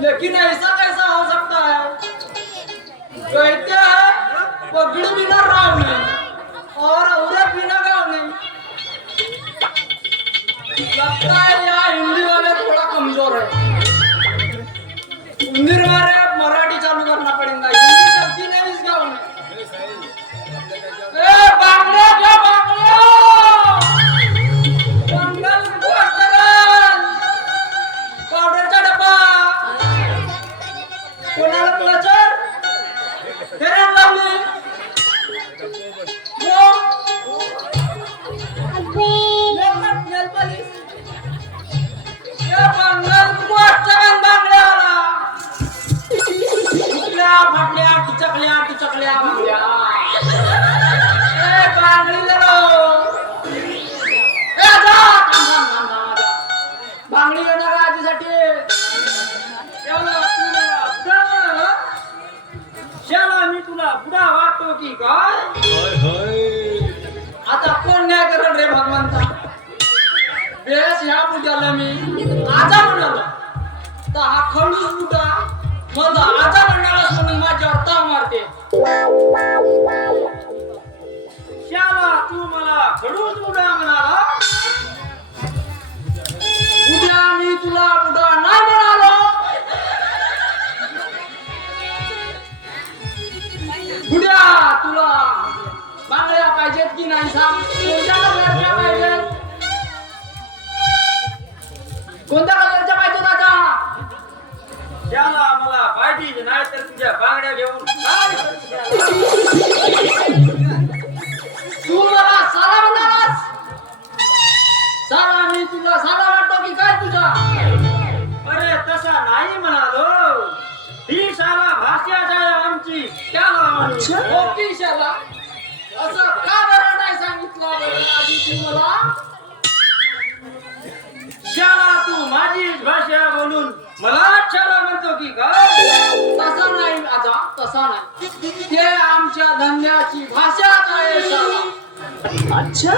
लेकिन ऐसा कैसा हो सकता है? कहते हैं पगड़ी बिना राव नहीं और औरत बिना गाँव नहीं। लगता है यहाँ हिंदी वाले थोड़ा कमजोर है। हिंदी वाले मराठी चालू करना पड़ेगा, हिंदी चलती नहीं इस गाँव में। बांगले क्या बांगले बंगल पावडरचा डब्बा कोणाला क्लचर फेऱ्यात लावली फाटल्या टिचकल्या बांगडी येणार आजीसाठी मी तुला बुडा वाटतो की काय? आता कोण न्याय करेल रे भगवंता? बेस ह्या बुड्याला मी आजा म्हणाला तर हा खडूस बुडा मला आजा म्हणालास म्हणून माझ्यावर ताव मारते. श्यामा तू मला खडूस बुडा म्हणाला? बुड्या मी तुला बुडा नाही म्हणालो. बुड्या तुला बांगड्या पाहिजेत की नाही सांग? कोणत्या कलरच्या पाहिजेत? कोणत्या कलरच्या पाहिजेत आता? त्याला मला पाहिजे नाही तर तुझ्या बांगड्या घेऊन तू मला साला म्हणालास? साला मी तुला साला वाटतो की काय तुझा? अरे तसा नाही म्हणालो, ही शाला भाषाच आहे आमची, त्याला मोठी शाला. असं का बरं नाही सांगितलं बरं आधी तू मला? शाला तू माझीच भाषा बोलून मला शाला म्हणतो की काय? तसा नाही आता, तसा नाही. ते आमच्या धंद्याची भाषाच आहे शाला. अच्छा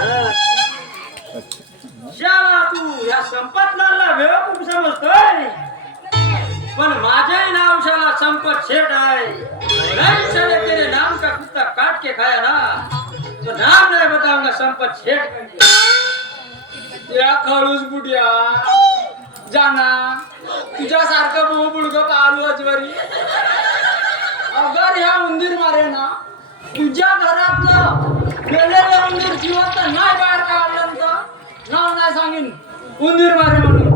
शाला तू या संपतलालला बेवकूफ समजतोय, पण माझे नाव शाला संपत शेठ आहे. नहीं चले तेरे नाम का कुत्ता काट के खाया ना तो नाम नहीं बताऊंगा संपत शेठ. या खळूस बुड्या जाना तुझ्यासारखं बहु बुडगं पाहलो अजवरी. अगर ह्या उंदीर मारे ना तुझ्या घरातलं गेलेलं उंदीर जिवंत नाही बाहेर काढलं तर नाव नाही सांगेन उंदीर मारे म्हणून.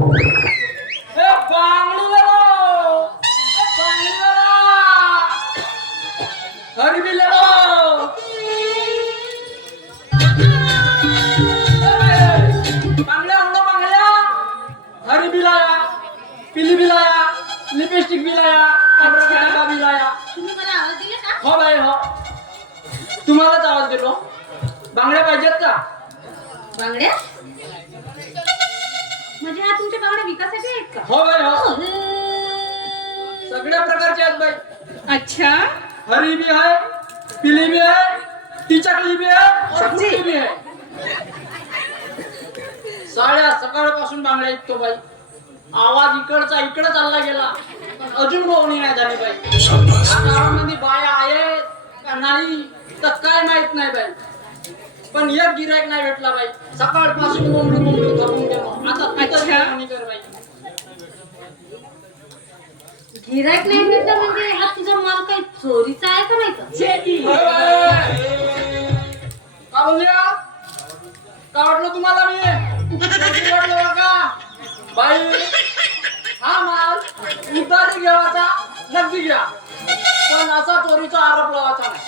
हरी भी लाया, पीली भी लाया, लिपस्टिक भी लाया, कपड़ा भी लाया. तुम्ही मला आवाज दिला का? हो बाई हो, तुम्हालाच आवाज दिलो. बांगड्या पाहिजेत का? बांगड्या म्हणजे हा तुमच्या बांगड्या विकासाठी आहेत का? हो बाई हो, सगळ्या प्रकारचे आहेत बाई. अच्छा, हरी भी है, पीली भी है, टिचकली भी है और फुटकी भी है. साड्या सकाळपासून बांगड्या ऐकतो बाई. आवाज इकडचा इकडे चालला गेला, अजून रोवणी नाही झाली बाई. गावामध्ये बाया आहेत का नाही तर काय माहित नाही बाई, पण एक गिरायक नाही भेटला बाई. सकाळपासून मोमडू थकून गेलो. आता कर बाई. गिरायक नाही मिळतं म्हणजे हा तुझा माल काही चोरीचा आहे का नाही का? का बोलल्या का वाटलं तुम्हाला मी चोरी वाटलं बरं का बाई हा माल उधारी घ्यावाचा नगदी घ्या पण असा चोरीचा आरोप लावायचा नाही.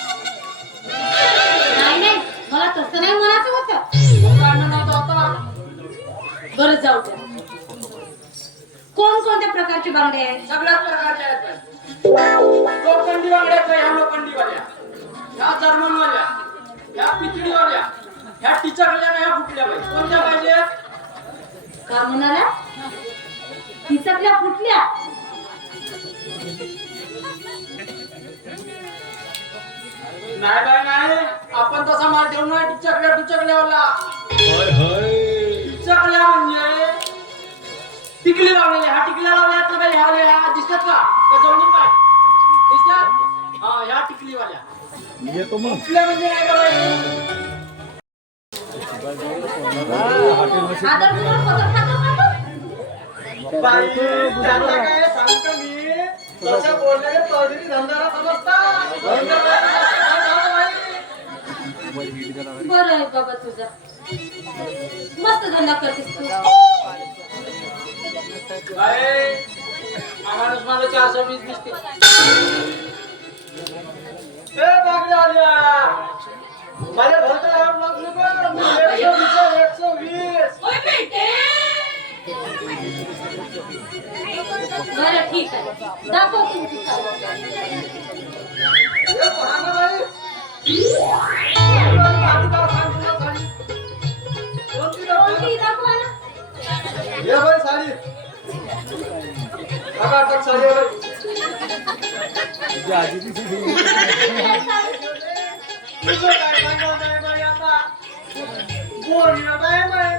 नाही नाही मला तसं नाही म्हणायचं होतं. मग काय म्हणायचं होता बरं जाऊ द्या. कोणकोणत्या प्रकारचे बांगडे आहेत? सगळ्याच प्रकारच्या आहेत बाई. लोखंडी वांगड्याच्या ह्या लोखंडीवाल्या ह्या जर्मनवाल्या ह्या पितळीवाल्या ह्या टिचकल्या ना ह्या फुटल्या बाई कोणत्या पाहिजे का म्हणाला? तिच्यातल्या फुटल्या. नाही बाई नाही आपण तसा माल ठेवू नाही टिचकल्यावाला टिचकल्या म्हणजे टिकली लावलेल्या ह्या टिकल्या लावल्या तर बाई ह्या दिसतात का जवळून काय दिसतात हा ह्या टिकलीवाल्या फुटल्या म्हणजे नाही का बाई आदर करून पदर खातो का तू? बाई त्यांना काय सांगतो मी तशा बोललेले चौधरी धंदाला समजतात बरं आहे बाबा तुझा. मस्त धंदा करतेस तू. बाई आम्हाला मला 420 दिसते ए बागडे आल्या मला भरता ॲप लागली बरं मी 120 होय बेटे. बरं ठीक आहे. दाखव तुमची चाल. ए पहा बाई कोणती दाखवा ना. ये बाई साडी बघा अटक साडी आहे तुझं काय सांगावं नाही बाई आता बोलणं नाही बाई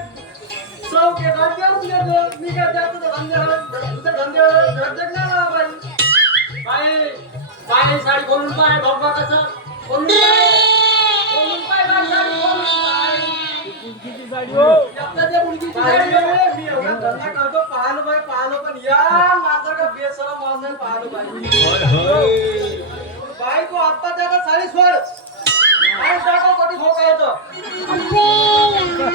चौकीत देऊन देतो मी काय त्या तुझं धंद्यावर धडधड नाही ना बाई बाई बाई साडी खोलून पाय बघा कसं खोलून पाय बाई साडी खोलून पाय आता त्या मुलगीची साडी आहे. मी एवढा धंदा करतो पाहलो पण या माझा बेसरा माल नाही पाहलो बाई तू आता त्याला साडी सोड आणि टाको कधी ठोका येतो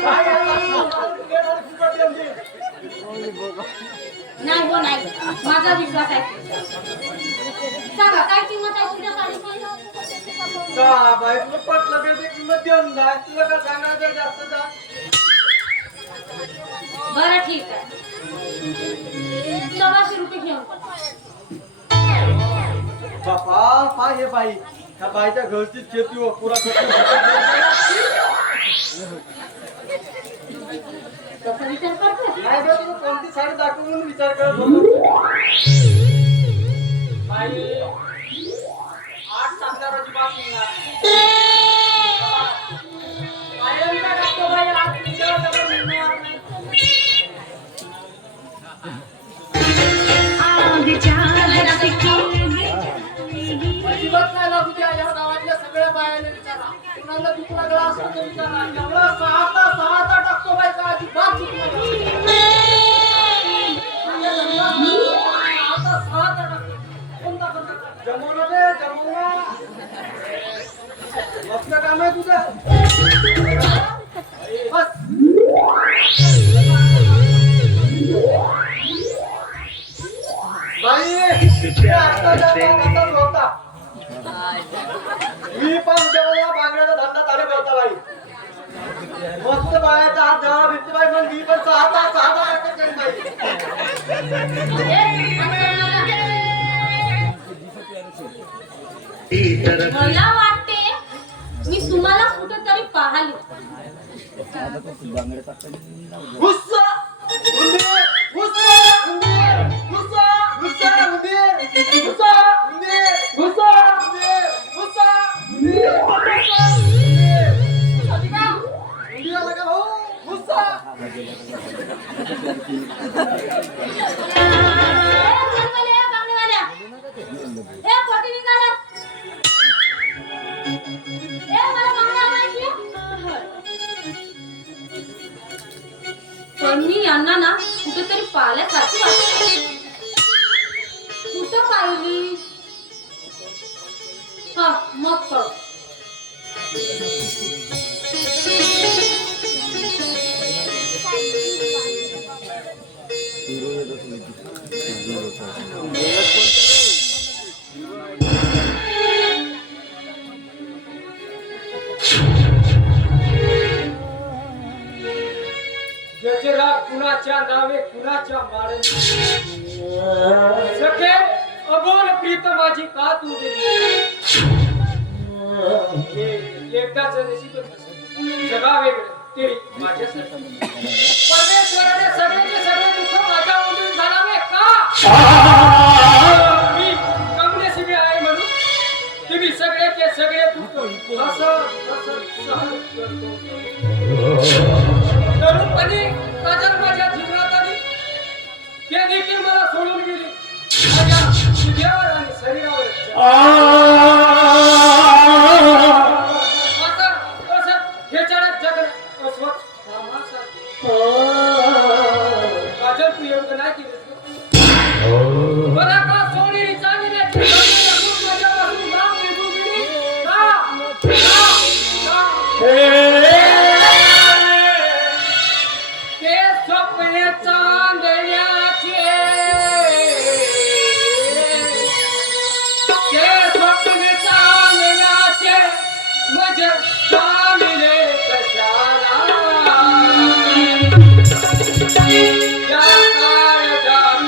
बाई आता फुकट देऊन दे. नाही हो नाही माझा विश्वास आहे. सांगा काय किंमत आहे तुझ्या साडीची? का बाई तुला पटलं त्याची किंमत देऊन जा तुला काय सांगायचं जास्त जा बरं ठीक आहे. 100 रुपये घेऊन बापा पा हे बाई ह्या बाईच्या घरची शेती हो पुरा तसा विचार करतो. नाही बा तुला कोणती साडी दाखवू म्हणून विचार करत होतो बाई 8 टाकल्या रोजी बात निघणार कायम काय टाकतो बाई 8 विचार करून निघणार नाही अजिबात नाही लागू द्या या गावातल्या सगळ्या बायाने विचारा कुणाला दुसरा गळा असेल तर विचारा एवढा 6 टाकतो बाई का अजिबात जमवलं रे जमवलं मस्त काम आहे तुझं बस बाई आता होता मी पण जेव्हा बांगड्याचा धंदा चालू करता बाई मस्त बायाचा हात जेव्हा भेटते बाई मग मी पण 6 मला वाटते मी तुम्हाला कुठेतरी पाहिली. गुस्सा उंदीर गुस्सा उंदीर गुस्सा गुस्सा उंदीर गुस्सा उंदीर गुस्सा उंदीर गुस्सा उंदीर गुस्सा उंदीर लगा हो गुस्सा पण मी यांना ना कुठेतरी पाहिल्यासारखी वाटते. सखे अबोल प्रीत माझी का तू गेली एकदाच नशीब जगा वेगळं ते माझ्यासाठी परमेश्वराने सगळेचे सगळे दुःख माझ्या उंदून घालावे का मी कमनशिबी आहे म्हणून की मी सगळ्याचे सगळे दुःख असं सहन करतो तरुणपणी काजल माझ्या जीवनात आली ते देखील मला सोडून गेली माझ्या हृदयावर आणि शरीरावर आता असं खेचाळत जगणं अस्वस्थ कामासारखं. काजल तू एवढं नाही केलंस मला का सोडी चांगल्याची माझ्यापासून लांब निघून गेली ते स्वप्ने चांदण्याचे ते स्वप्ने चांदण्याचे मज चांदणे कशाला या काळजात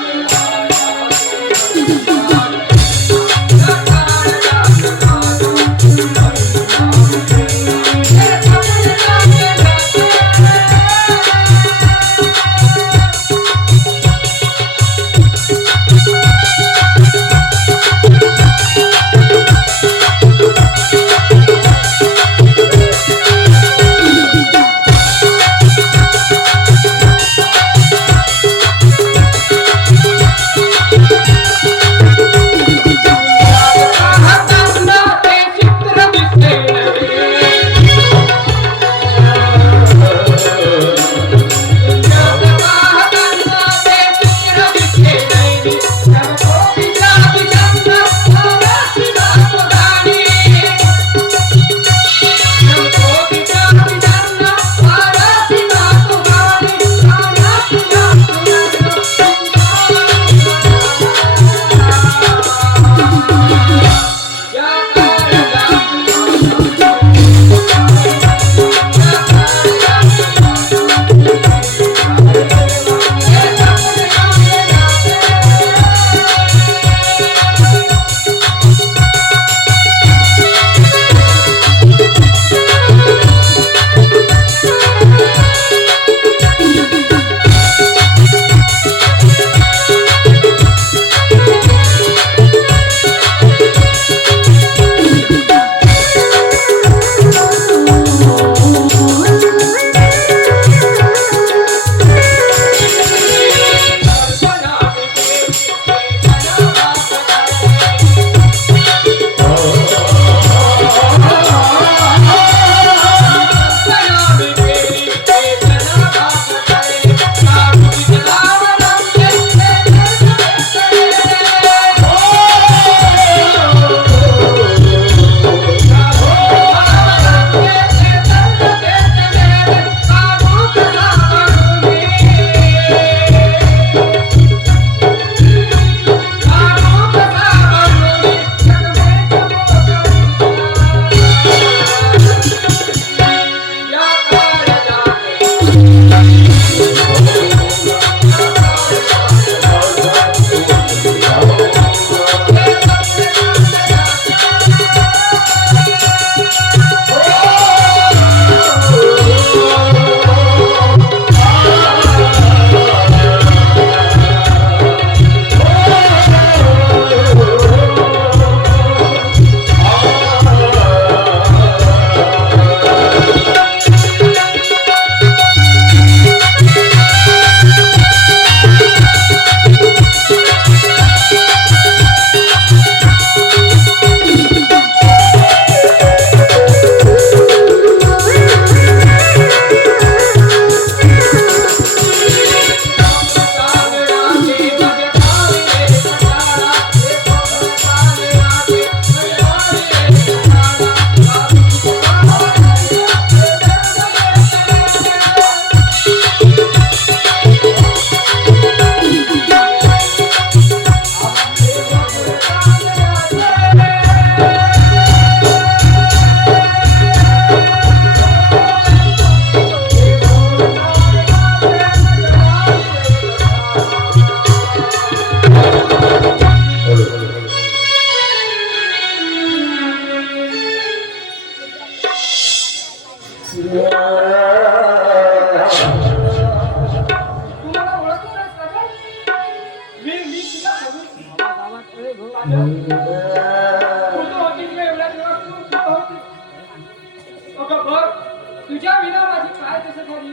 तुझ्या विना माझी काय कसं झाली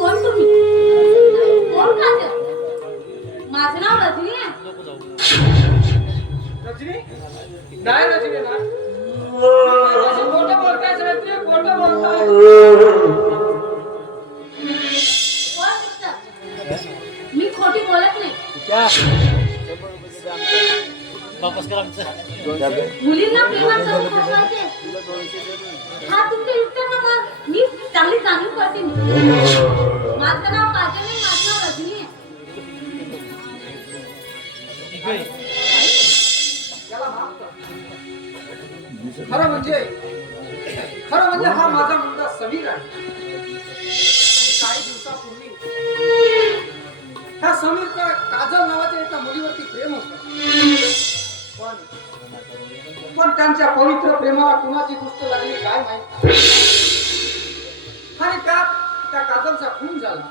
कोण तुम्ही? कोण काजल? माझं नाव रजनी आहे. रजनी नाही रजनी ना असं खोटं बोलताय रजनी खोटं बोलताय कोण पुस्तक? मी खोटी बोलत नाही. मुलींना प्रेमात करून फसवायचे हा तुमचं युक्त नका. मी चांगली जाणीव करते. माझं नाव काजल नाही, माझं नाव रजनी आहे. खरं म्हणजे हा माझा मुलगा समीर आहे. काही दिवसापूर्वी ह्या समीरचा काजल नावाच्या एका मुलीवरती प्रेम होतं. पण त्यांच्या पवित्र प्रेमाला कुणाची गोष्ट लागली काय माहित. आणि त्या काजलचा खून झाला.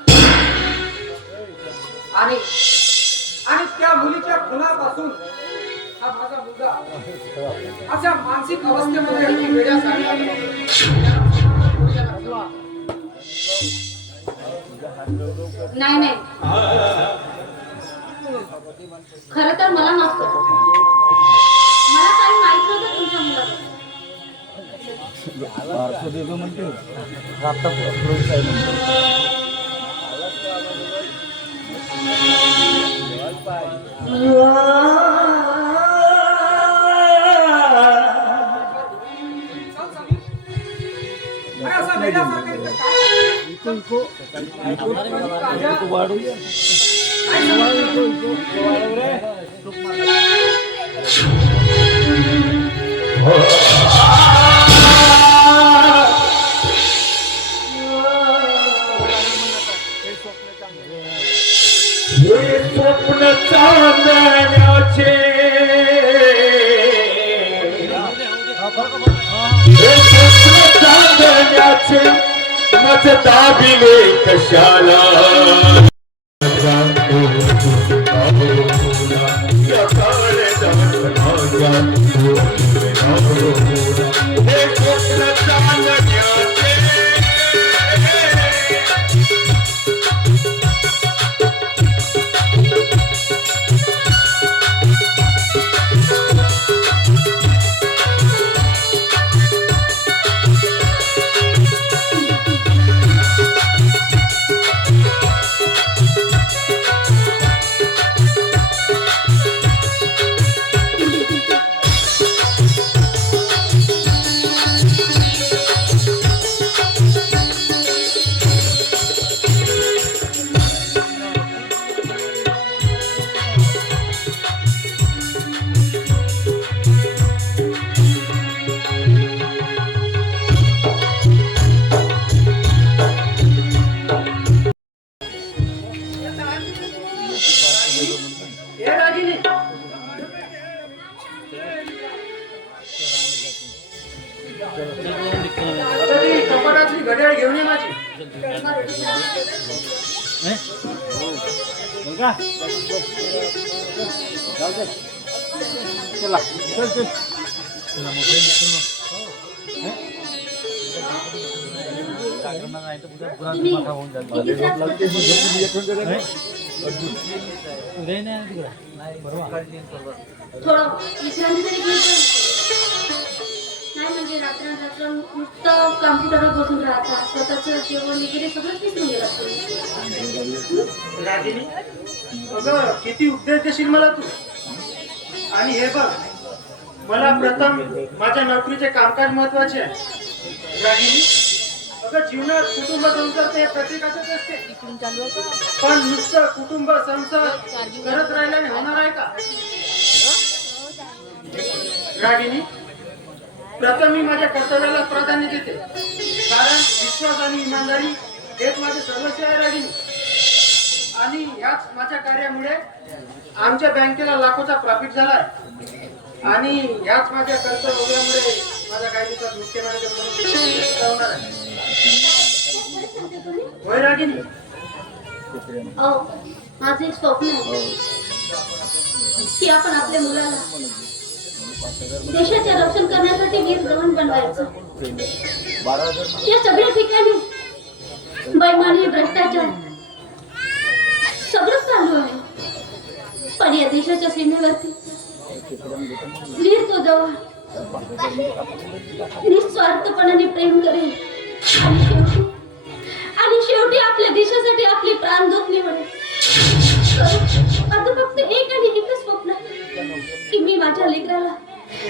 आणि त्या मुलीच्या खुनापासून हा माझा मुलगा अशा मानसिक अवस्थेमध्ये वेड्यासारखा नाही खरं तर मला माफ कर. मला काही माहित नव्हतं तुमच्या मुलाबद्दल. असा वेड्यासारखा इथं स्वप्न चांदण्याचे मज दाबिले कशाला हे स्वप्न चांदण्याचे कपाटातली घड्याळ घेऊन ये माझी. थोडं विश्रांती तरी घ्यायचं. नाही म्हणजे रात्र नुसतं कॉम्प्युटरवर बसून राहता. स्वतःचं जेवण वगैरे सगळंच विसरून गेला. रागिनी अगं किती उपदेश देशील मला तू. आणि हे बघ मला प्रथम माझ्या नोकरीचे कामकाज महत्वाचे आहे. रागिनी अगं जीवनात कुटुंब संसार ते प्रत्येकाचंच असते. पण नुसतं कुटुंब संसार करत राहिल्याने होणार आहे का. रागिनी प्रथम मी माझ्या कर्तव्याला प्राधान्य देते. कारण विश्वास आणि इमानदारी हेच माझे सर्वस्व आहे. रागिनी आणि ह्याच माझ्या कार्यामुळे आमच्या बँकेला लाखोचा प्रॉफिट झालाय आणि ह्याच माझ्या कर्तव्यामुळे माझ्या काही दिवसात मुख्य मॅनेजर म्हणून होणार आहे. होय रागिनी? अहो, माझं एक स्वप्न आहे की आपण आपल्या मुलाला देशाचे रक्षण करण्यासाठी वीर जवान बनवायचं. या सगळ्या ठिकाणी बैमानी, भ्रष्टाचार सगळं चालू आहे, पण या देशाच्या सीमेवरती वीर तो जवान निस्वार्थपणाने प्रेम करेल आणि शेवटी आपल्या देशासाठी आपली प्राण धोकणे म्हणेल. आता फक्त एक आणि एकच स्वप्न आहे की मी माझ्या लेकराला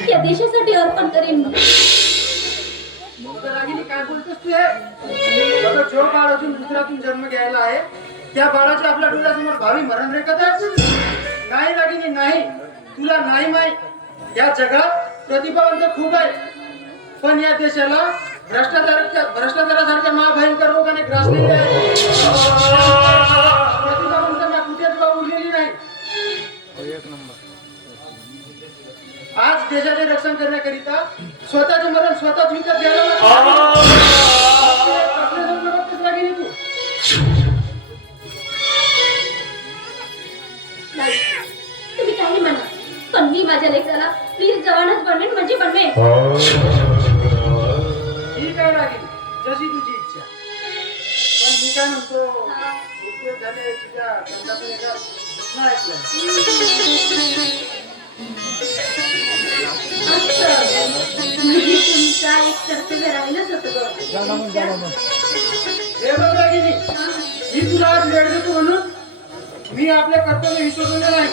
या देशासाठी अर्पण करेन. रागिनी काय बोलतोस तू? हे जो बाळ अजून दुसऱ्यातून जन्म घ्यायला आहे त्या बाळाच्या आपल्या डोळ्यासमोर भावी मरण रेखत आहे. नाही रागिनी नाही, तुला नाही माहित या जगात प्रतिभावंत खूप आहे, पण या देशाला भ्रष्टाचारासारख्या महाभयंकर रोगाने ग्रासलेले आहे. प्रतिभावंतांना कुठेच वाव उरलेली नाही. आज देशाचे रक्षण करण्याकरिता स्वतःचे मरण स्वतःच विकत घ्यायला लागतं. रागिनी तू तुम्ही काही म्हणा, पण मी माझ्या लेकराला वीर जवानच बनवेन म्हणजे बनवेन. ठीक आहे रागिनी, जशी तुझी इच्छा. पण मी काय म्हणतो, उपयोग झाले तुझ्या तोंडातून एका प्रश्न ऐकलाय. म्हणजे तुमचा एक कर्तव्य राहिलंच होतं. हे बघ रागिनी, मी तुला आज वेळ देतो म्हणून मी आपले कर्तव्य विसरलेले नाही.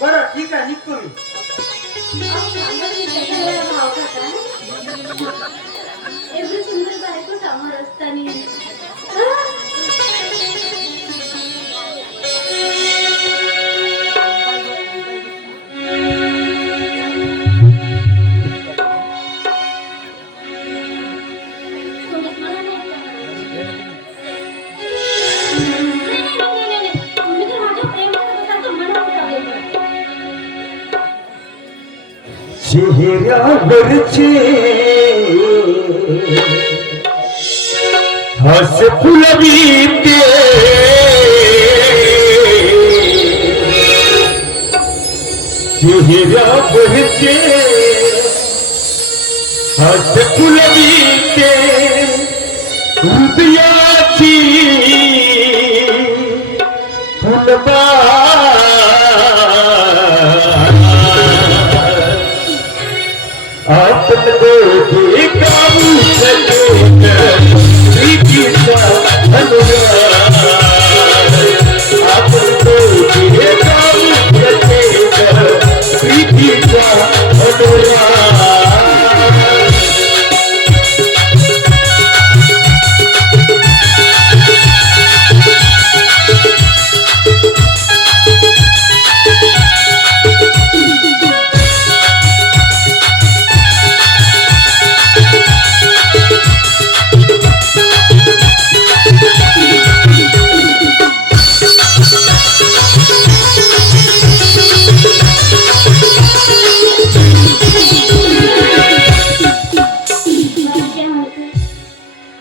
बरं ठीक आहे, निघतो मी. एवढी सुंदर बायको समोर असताना चेहऱ्यावरचे हास्य फुलविते चेहऱ्यावरचे हास्य फुलविते हृदयाची फुलबा आपण दोघे गाऊ सगळे प्रीतीचा अनुराग. आपण दोघे गाऊ सगळे प्रीतीचा अनुराग.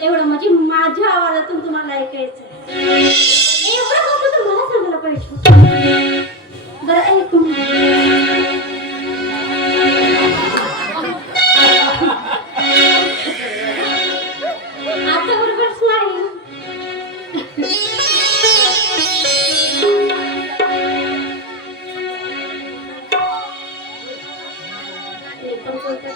एवढं म्हणजे माझ्या आवाजातून तुम्हाला ऐकायचं. एवढं फक्त तर मला सांगायला पाहिजे. बरं ऐक आता बरोबरच नाही. पण बोलतात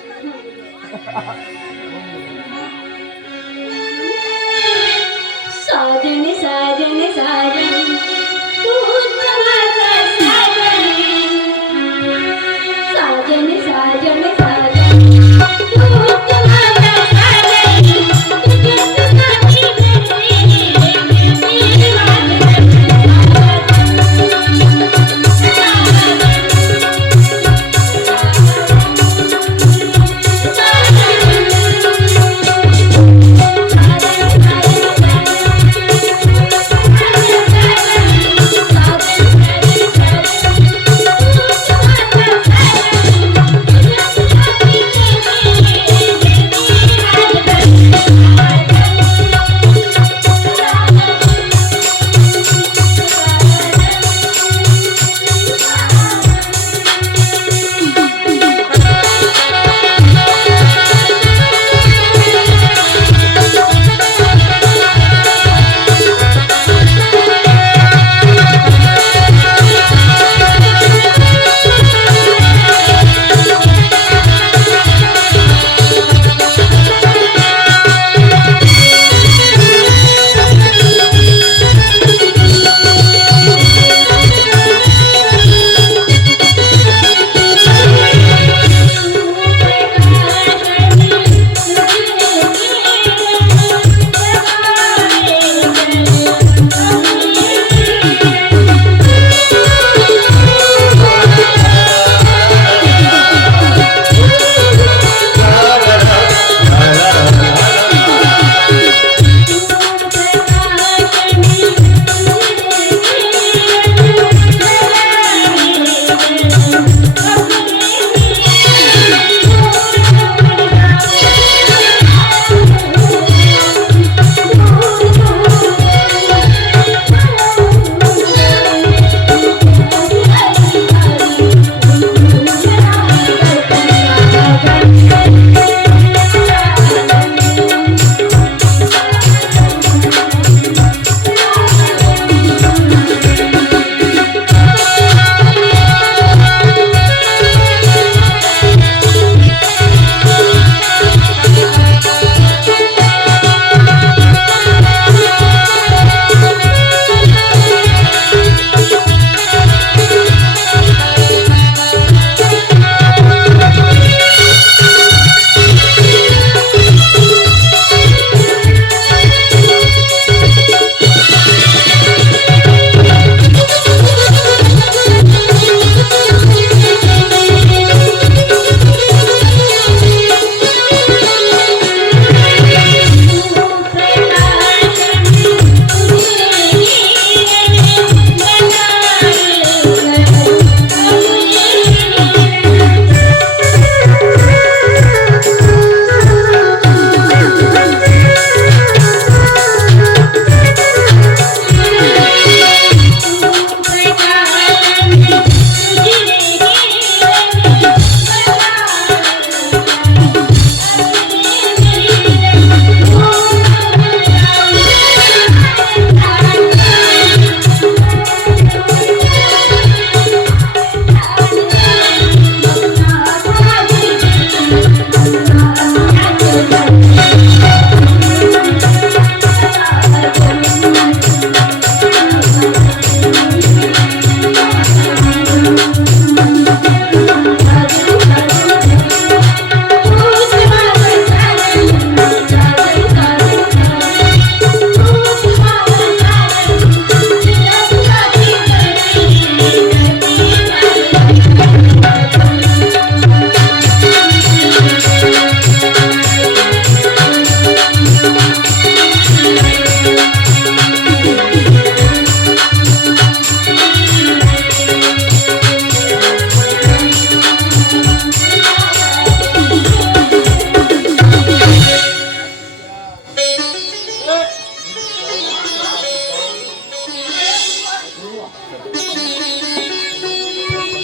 साजन साजन साजन तूच माझा साजन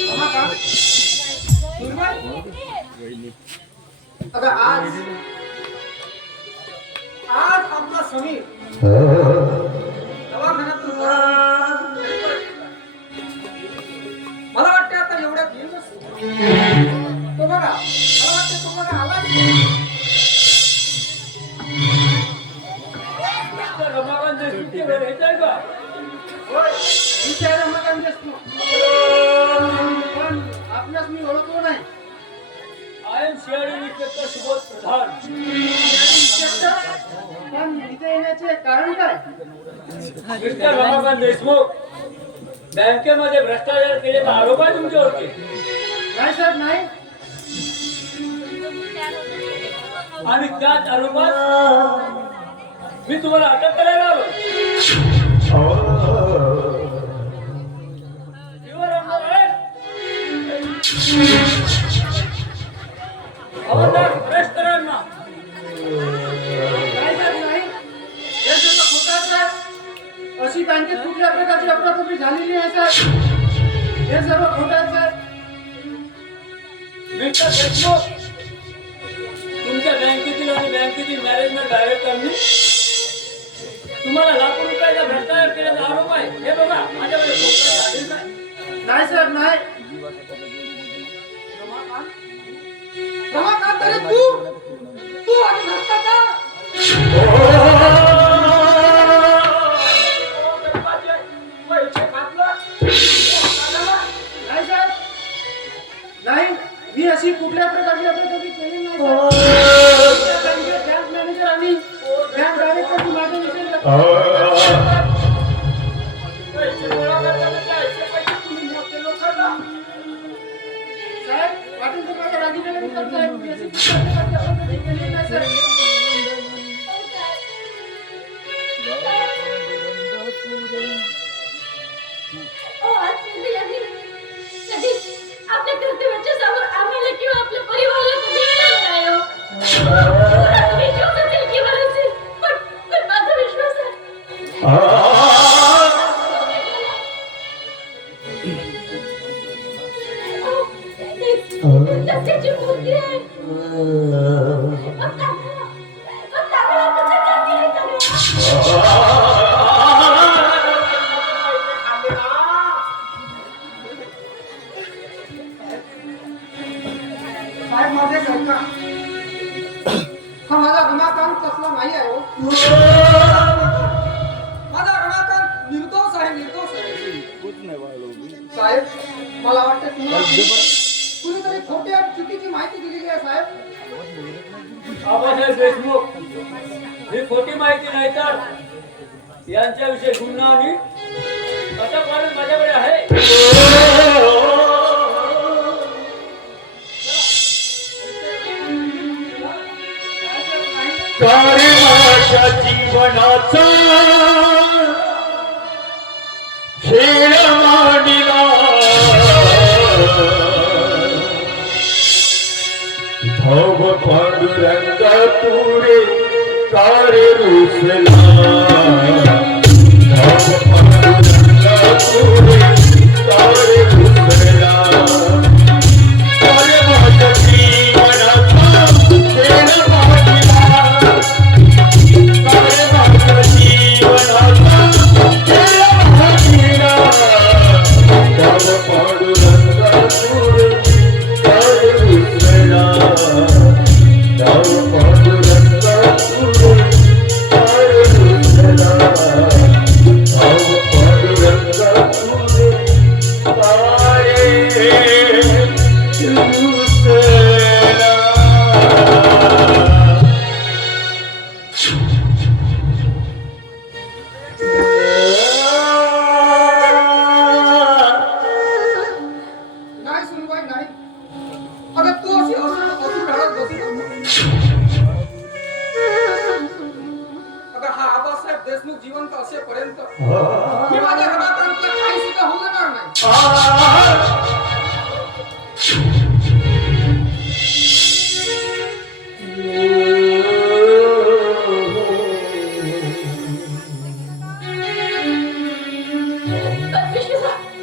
रमाकांत, सुनबाई, अगं आज आपला समीर दवाखान्यातून मला वाटते आता एवढ्यात येईलच तो बघा, मला वाटते तो बघा आला रमाकांत सुट्टी वेळ येते का? होय, विचार रमाकांत देशमुख. पण आपल्यास मी ओळखलो नाही. I am CID inspector Subodh Pradhan. पण इथे येण्याचे कारण काय? मिस्टर रमाकांत देशमुख, बँकेमध्ये भ्रष्टाचार केल्याचा आरोप आहे तुमच्यावरती. नाही साहेब, नाही. आणि त्याच आरोपात मी तुम्हाला अटक करायला हवं. Your Honor, अरेस्ट करा यांना. नाही साहेब, नाही. हे सर्व खोटं आहे साहेब. अशी बँकेत कुठल्या प्रकारची अफरातफरी झालेली आहे साहेब. हे सर्व खोटं आहे साहेब. मिस्टर देशमुख, तुमच्या बँकेतील आणि बँकेतील मॅनेजमेंट डायरेक्टरनी तुम्हाला लाखो रुपयाचा भ्रष्टाचार केल्याचा आरोप आहे. हे बघा, माझ्याकडे कोर्टाचे आदेश आहे. नाही साहेब, नाही. रमाकांत, अरे तू आणि भ्रष्टाचार. नाही साहेब, नाही. मी अशी कुठल्या प्रकारची अफरातफरी केली नाही साहेब. बँकेत बँक मॅनेजर आणि बँक डायरेक्टरची माझ्याविषयी पैसे गोळा करताना जायचे पैसे तुम्ही मोठे लोक ना. साहेब, वाटेल तर माझ्या रागीने म्हणतात साहेब. मी अशी कुठल्या प्रकारची अफरातफरी केली नाही साहेब. आजपर्यंत यांनी कधी आपल्या कर्तव्याच्या समोर आम्हाला किंवा आपल्या परिवाराला कधी विचारलं नाही हो. कोणाचा विश्वास असेल किंवा नसेल, पण माझा विश्वास आहे. त्याची मूर्ती आहे. तांदळा कसं टाकली साहेब, माझे ऐका. हा माझा रमाकांत कसला नाही आहे हो. माझा रमाकांत निर्दोष आहे, निर्दोष आहे. साहेब, मला वाटतं तुम्हाला कुणीतरी खोटी आणि चुकीची माहिती दिलेली आहे साहेब. आबासाहेब देशमुख, ही खोटी माहिती नाही तर यांच्याविषयी गुन्हा आणि अटक वॉरंट माझ्याकडे आहे. कार्य माझ्या जीवनाचा खेळ मांडिला, धाव पांडुरंग पुरे कार्य रुसला, धाव पांडुरंग पुरे कार्य रुसला. कार्य माझ्या जीवनाचा खेळ मांडिला, कार्य माझ्या जीवनाचा खेळ मांडिला, धाव पांडुरंग पुरे कार्य रुसला, धाव पांडुरंग पुरे कार्य रुसला, धाव पांडुरंग पुरे कार्य नाही सुनबाई, नाही. अगं तू अशी अशी रडत बसू नको. अगं हा आबासाहेब देशमुख जिवंत असेपर्यंत मी माझ्या रमाकांतला काही सुद्धा होऊ देणार नाही. पण विश्वास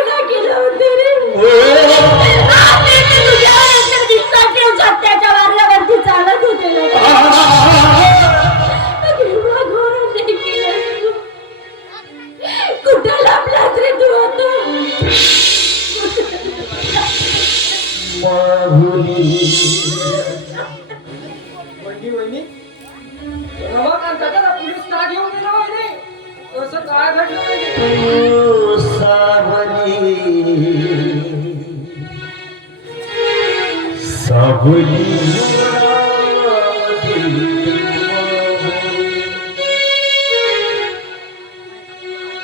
गुन्हा केला होता रे. आणि मी तुझ्यावर दिसता ठेव सत्याच्या मार्गावरती चालत होते ना. केव्हा घोर नाही केलं तू. कुठं लपलास रे तू आता. वहिनी रमाकांताला पोलीस का घेऊन गेला वहिनी? असं काय घडलं वहिनी?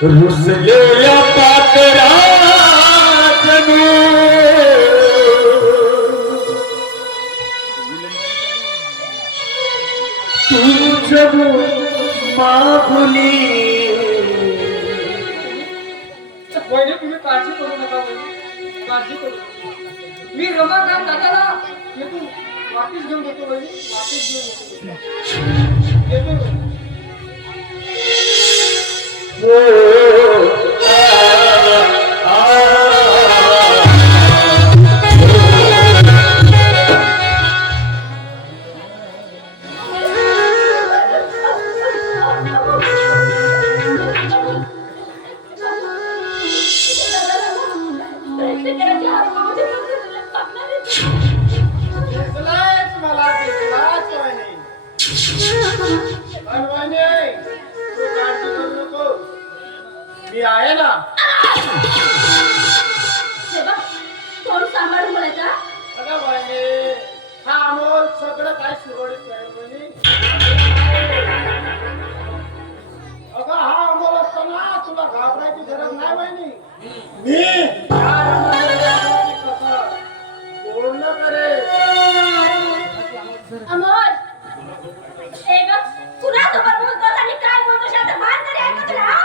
रुसलेल्या पाकरा तुझ मागुली वहिनी तुम्ही काळजी करू नका वहिनी, काळजी करू नका. मी रमाकांत दादाला येतो वापिस घेऊन येतो वहिनी, वापिस घेऊन येतो वहिनी. प्रत्येकाच्या हातामध्ये फक्त तुला बघणार आहे. दिसलाच मला, दिसलाच वहिनी. पण वहिनी, तू काळजी करू नको, मी आहे ना. हे बघ, तोंड सांभाळून बोलायचं. अगं वहिनी, हा अमोल सगळं काय सुरळीत करेल वहिनी. अगं हा अमोल असताना तुला घाबरायची गरज नाही वहिनी. मी या रमाकांताची कसं पूर्ण करेल. अमोल, हे बघ, कुणासोबत बोलतोस आणि काय बोलतोस याचं भान तरी आहे का तुला, हा?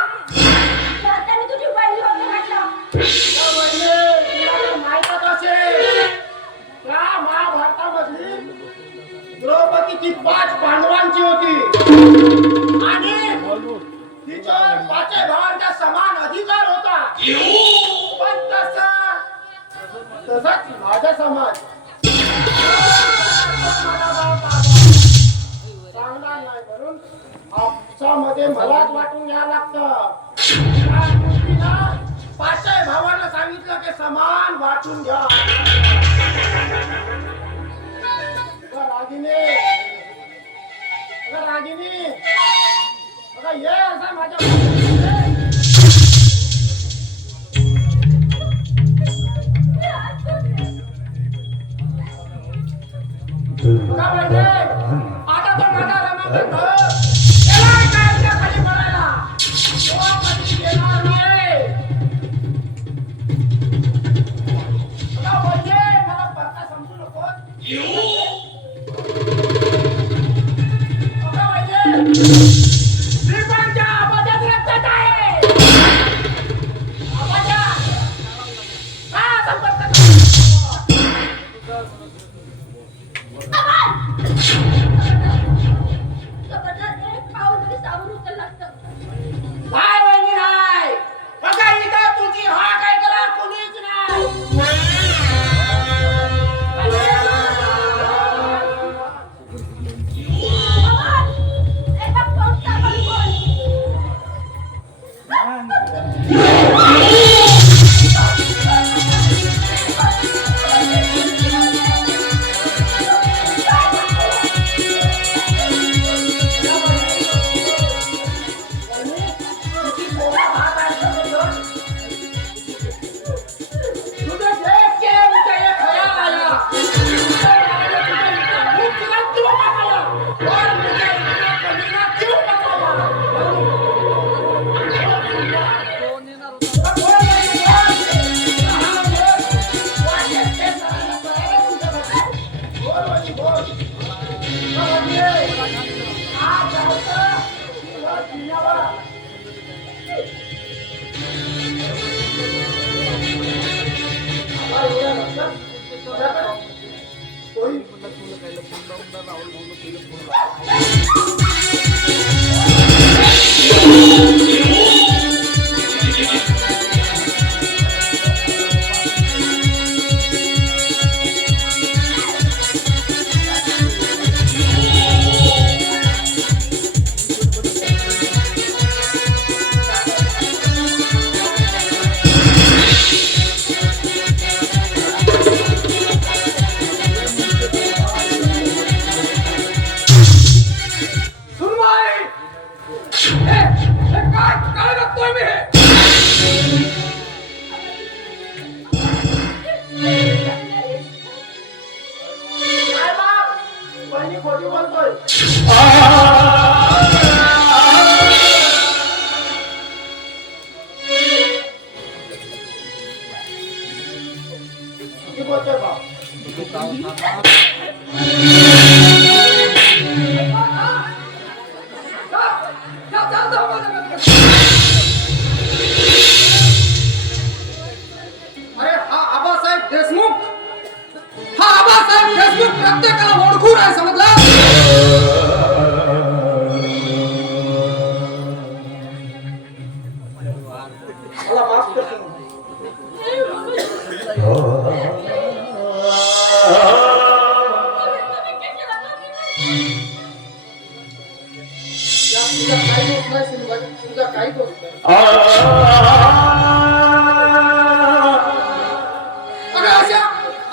म्हातारी तुझी पहिली होतं म्हटलं. अगं वहिनी, तुला माहीतच असेल का महाभारतामधली द्रौपदी 5 पांडवांची होती आणि तिच्यावर 5 भावांचा समान अधिकार होता. पण तसाच माझा समाज चांगला नाही म्हणून आपसामध्ये मलाच वाटून घ्यावं लागतं. त्या गोष्टीला 5 भावांना सांगितलं की समान वाटून घ्या. रागिनी, रागिनी, अगं ये असा माझ्या आता तो माझा रमाकांत गेलाय कायमच्या खाली पडायला. तो कधी येणार नाही. अगं शिकवतोय बाप. अरे हा आबासाहेब देशमुख, हा आबासाहेब देशमुख प्रत्येकाला ओळखून आहे, समजला? मला माफ कर तुम्ही. तुझा काही दोष नाही सुनबाई, तुझा काही दोष नाही. अगं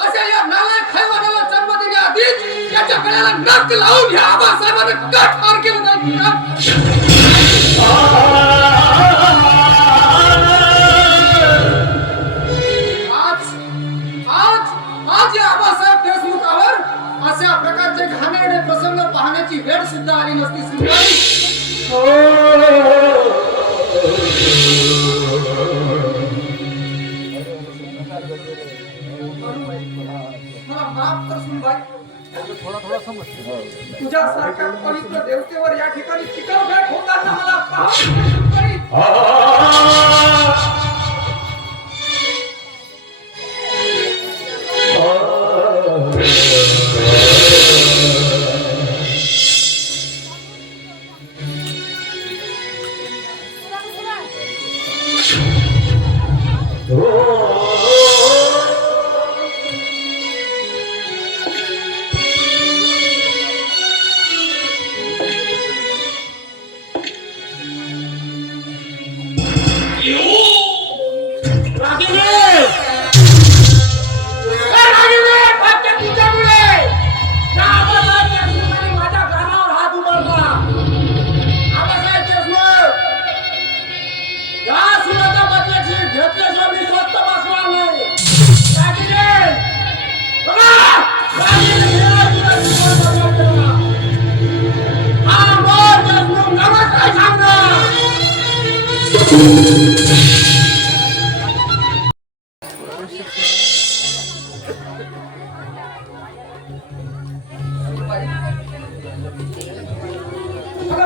अशा या नालायक हैवानाला जन्म देण्याआधीच याच्या गळ्याला नख लावून ह्या आबासाहेबांना का ठार केलं नाही? आज या आबासाहेब देशमुखावर अशा प्रकारचे घाणेरडे प्रसंग पाहण्याची वेळ सुद्धा आली नसती सुनबाई. मला माफ कर सुनबाई. तुझ्यासारख्या पवित्र देवतेवर या ठिकाणी चिकलघाट होताना मला पाहून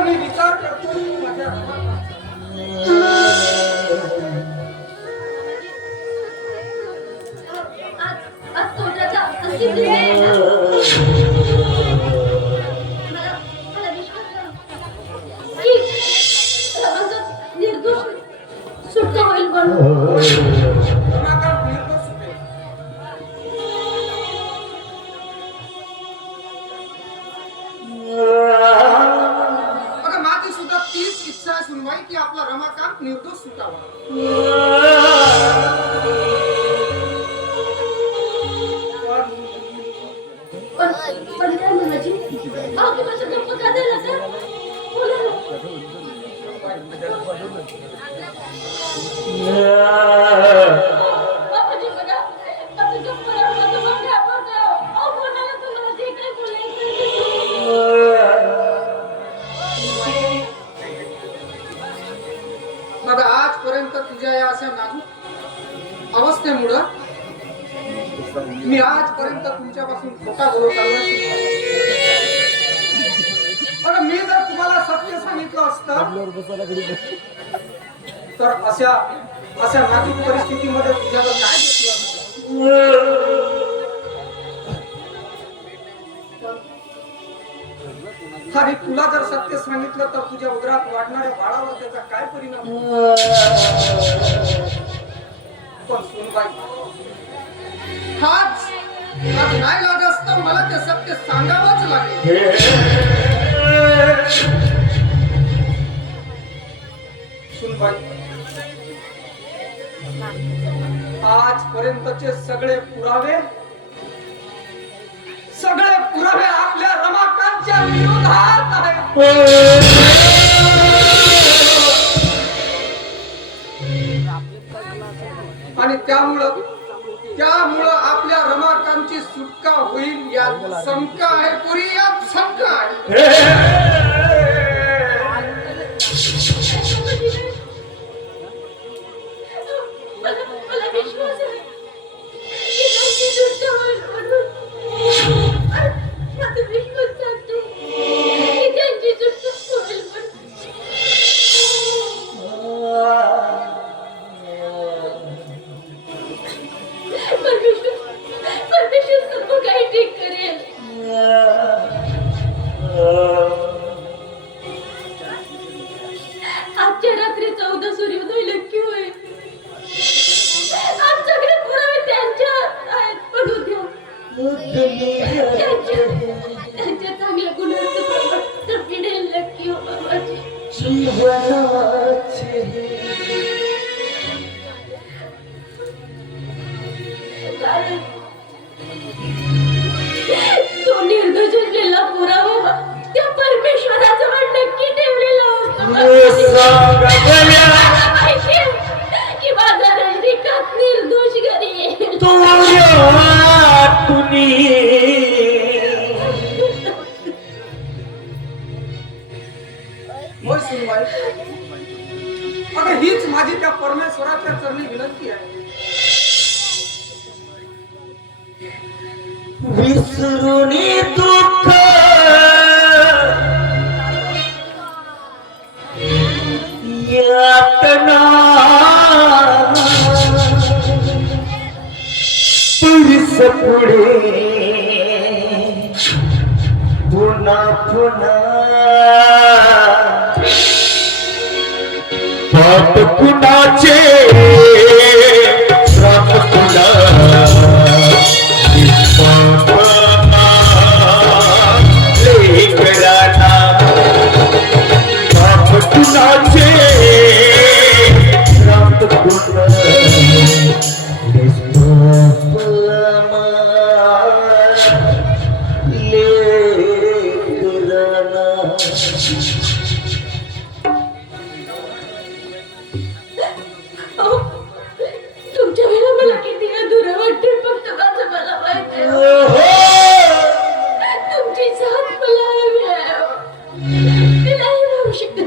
मी विचार करतो माझ्या आज तोंडाचा अंतिम निर्णय आहे ना? मला विश्वास आहे की रमाकांत निर्दोष सुटका होईल म्हणून. माझी सुद्धा तीच इच्छा आहे सुनबाई की आपला रमाकांत निर्दोष सुटावा. पण काय म्हणायची? अहो तुम्हाला गप्प का द्यायला का? बोला ना. बाबाजी बघा, आता गप्प राहून आता मग घाबरतो. अहो बोलायला तुम्हाला जे काही बोलायचं बघा, आजपर्यंत तुझ्या या अशा नाजूक अवस्थेमुळं मी आजपर्यंत तुमच्यापासून खोटा बोलत आलो नाही. पण मी जर तुम्हाला सत्य सांगितलं असतं तर अशा नाजूक परिस्थितीमध्ये तुझ्यावर काय घेतलं. आणि तुला जर सत्य सांगितलं तर तुझ्या उदरात वाढणाऱ्या बाळावर त्याचा काय परिणाम होईल? पण सुनबाई, हाच नाही लागत असतं मला ते सत्य सांगावंच लागेल. सुनबाई, आजपर्यंतचे सगळे पुरावे आपल्या रमाकांतच्या विरोधात आहेत. आणि त्यामुळं आपल्या रमाकांतची सुटका होईल यात शंका आहे, पुरी यात शंका आहे. मला विश्वास आहे की परमेश्वर सर्व काही ठीक करेल. आजच्या रात्री 14 सूर्योदय नक्की होईल. आमच्याकडे पुरावे त्यांच्या आहेत, पण उद्या त्यांच्या चांगल्या गुणांचं तर पिढेल नक्की हो बाबाजी. कारण तो निर्दोष असलेला पुरावा त्या परमेश्वराजवळ नक्की ठेवलेला असतो की माझा रजनीकांत निर्दोष घरी येईल. होय सुनबाई, अगं हीच माझी त्या परमेश्वराच्या चरणी विनंती आहे. विसरुनी दुःख यातना पुरुष पुढे पुन्हा पुन्हा पाप कुणाचे श्राप कुणा कुणाचे श्राप कुणा तुमच्या वेळेला मला किती अधुरं वाटते, फक्त माझं मला माहिती आहे. तुमची साथ मला हवी आहे. मी नाही राहू शकत.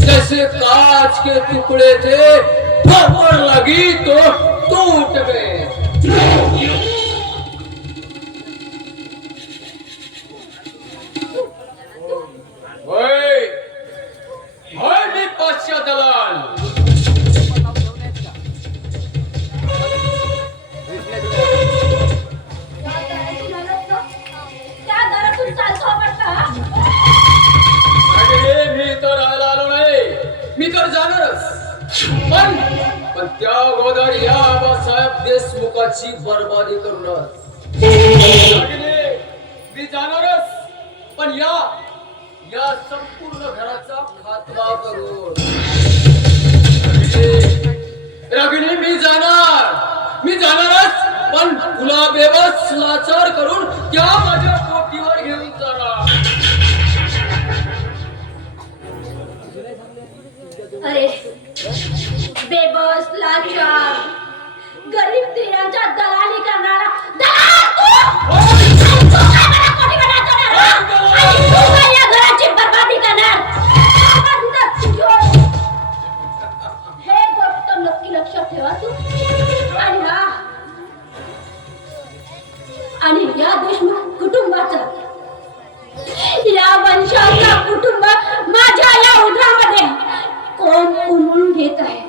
जैसे कांच के टुकड़े थे, ठोकर लगी तो टूट गए. मी पाश्चात्य दलाल. त्या दारातून चालतो आपण का? मी तर राहायला आलो नाही, मी तर जाणारच. पण त्या अगोदर या आबासाहेब देशमुखाची बर्बादी करूनच. मी जाणारच, पण या संपूर्ण घराचा खात्मा करून. रागिनी, मी जाणारच, पण तुला बेबस लाचार करून त्या माझ्या पोटीवर घेऊन जाणार. अरे बेबस, लाचार, गरीब स्त्रियांच्या दलाली करणारा दलाल तू या घराची बर्बादी करणार. हे गोष्ट नक्की लक्षात ठेवा तू. आणि या देशमुख कुटुंबाचा, या वंशाचा कुटुंब माझ्या या उद्रामध्ये कोण उमळून घेत आहे.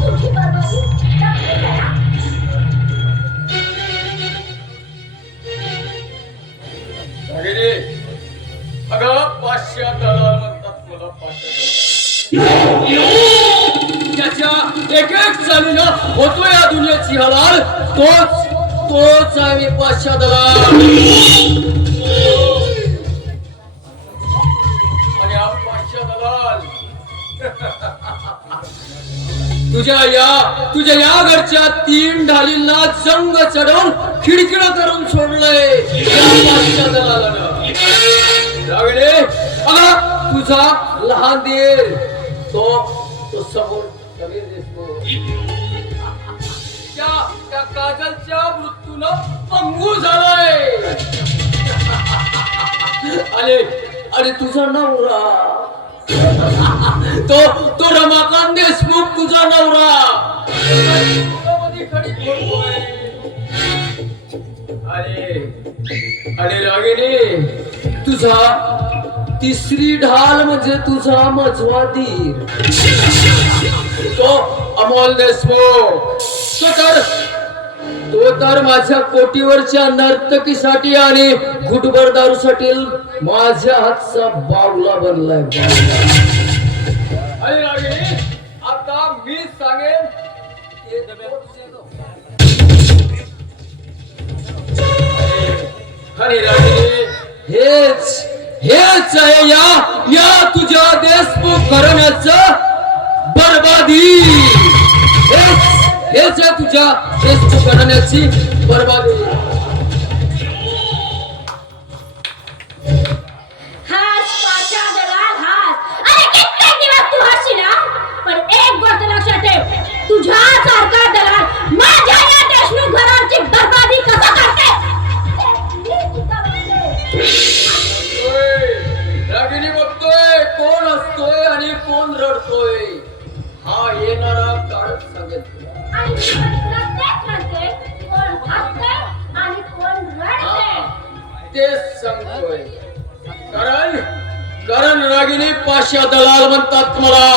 तुझी बर्बादी नक्की करा. अगं पाश्चात्य दलाल म्हणतात मला. पाश्चात्य त्याच्या एक चालीनं होतो या दुनियेची हलाल. तोच आहे पाश्चात्य दलाल. आणि हा पाश्चात्य दलाल तुझ्या या घरच्या 3 ढालींना जंग चढवून खिडखिड करून सोडलंय या पाश्चात्य दलालानं. तुझा लहान देर तो समोर कबीर देशमुख त्या काजलच्या मृत्यूनं पंगू झालाय. आणि तुझा नवरा तो रमाकांत देशमुख तुझा नवरा मध्ये खडी बोलतोय. अरे रागिनी, तुझा तिसरी ढाल म्हणजे तुझा मजवा धीर, तो अमोल देशमुख. तो तर माझ्या कोटीवरच्या नर्तकीसाठी आणि घुटभर दारूसाठी माझ्या हातचा बावला बनलाय. अरे रागिनी, आता मी सांगेन ते अरे रागिनी, हेच आहे या तुझ्या देशमुख घराण्याचं बरबादी. हेच आहे तुझ्या देशमुख घराण्याची बरबादी. हास पाशा दलाल हास. अरे कित्येक दिवस तू हसशील ना, पण एक गोष्ट लक्षात ठेव, तुझ्यासारखा दलाल माझ्या या देशमुख घराची बर्बादी कसा करते. रागिनी बघतोय कोण असतोय आणि कोण रडतोय. हा येणारा काळच सांगेल तुला. आणि प्रत्येक रडते, कोण हसते आणि कोण रडते. तेच सांगतोय. कारण रागिनी पाशा दलाल म्हणतात मला,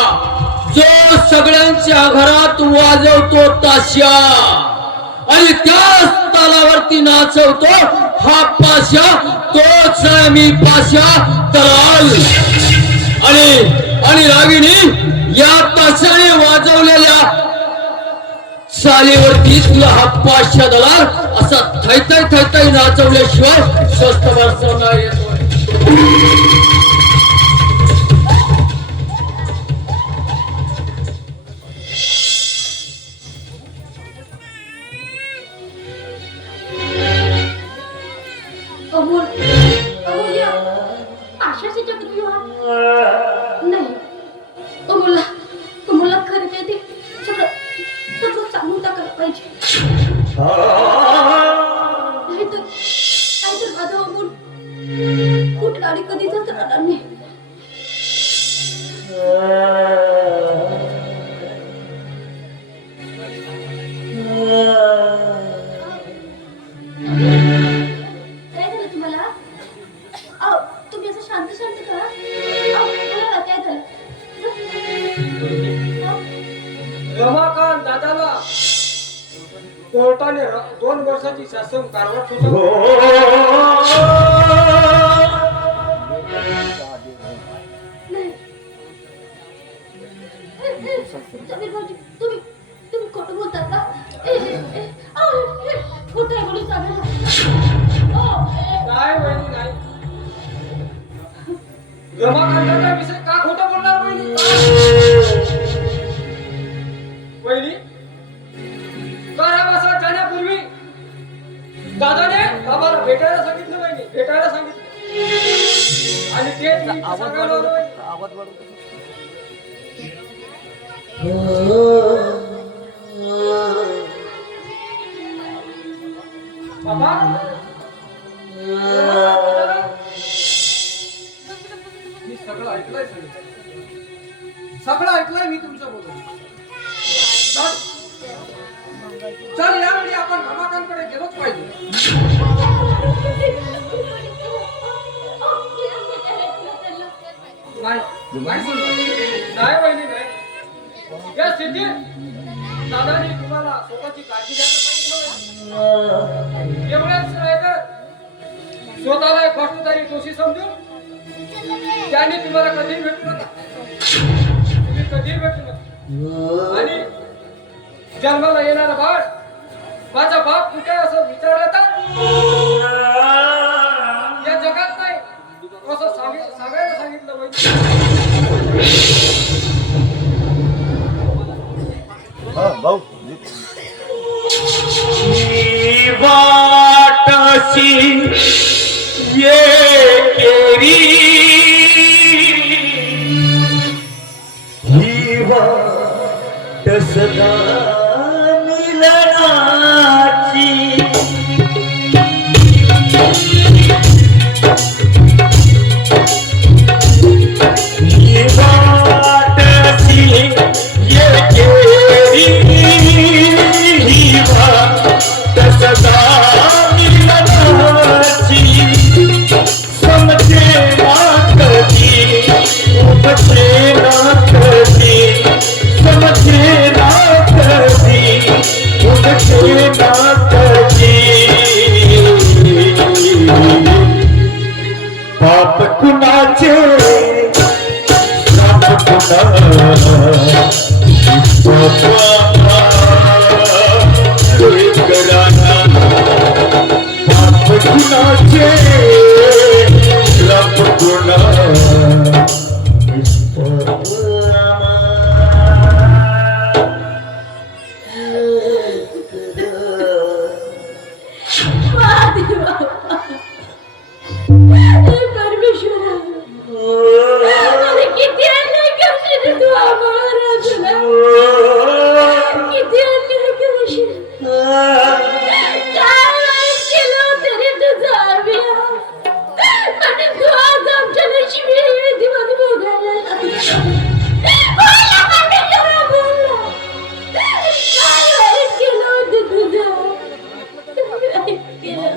जो सगळ्यांच्या घरात वाजवतो ताशा आणि त्याच तालावरती नाचवतो हा पाशा, तोच आहे मी पाशा दलाल. आणि रागिनी, या ताशाने वाजवलेल्या चालीवरती तुला हा पाशा दलाल असा थैथै नाचवल्याशिवाय स्वस्त बसवणार येतोय. अमूल्य आशाचे चक्रव्यूह नाही. अमूलला खरं काय ते सगळं सांगून टाकायला पाहिजे. नाहीतर माझा अमूल कुठला आणि कधीच राहणार नाही. काय झालं तुम्हाला? तुम्ही असं शांत का? बोला काय झालं? रमाकांत दादाला कोर्टाने 2 वर्षाची शासन कारवाई सुनावली. समीर भाऊजी, तुम्ही खोटं बोलतात का? खोटं आहे म्हणून सांगा. काय वहिनी नाही, रमाकांताचा विषय का खोटं बोलणार वहिनी? वहिनी, कारावासात जाण्यापूर्वी दादाने आम्हाला भेटायला सांगितलं. वहिनी भेटायला सांगितलं आणि तेच मी सांगायला आलो वहिनी. बाबा, मी सगळं ऐकलंय. सगळं ऐकलंय मी तुमचं बोलून. चल यावेळी आपण रमाकांतकडे गेलोच पाहिजे. नाही वहिनी नाही. या स्थितीत दादानी तुम्हाला स्वतःची काळजी घ्यायला पाहिजे. एवढेच नाही तर स्वतःला एक फौजदारी दोषी समजून त्यांनी तुम्हाला कधीही भेटू नका. तुम्ही कधीही भेटू नका. आणि जन्माला येणारा बाळ माझा बाप कुठे असं विचारलं तर या जगात नाही असं सांगायला सांगितलं वहिनी. वाटसी ये केरी ही वाट सदा मिलनाची. ही वाटसी ये केरी तुला किती अन्याय केला काय वाईट केलं तरी तुझं आम्ही आणि तू आज आमच्या नशिबी विधीमध्ये भोगायला लागला. बोला पांडेकरा, बोला. काय वाईट केलं होतं तुझं? काय वाईट केलं?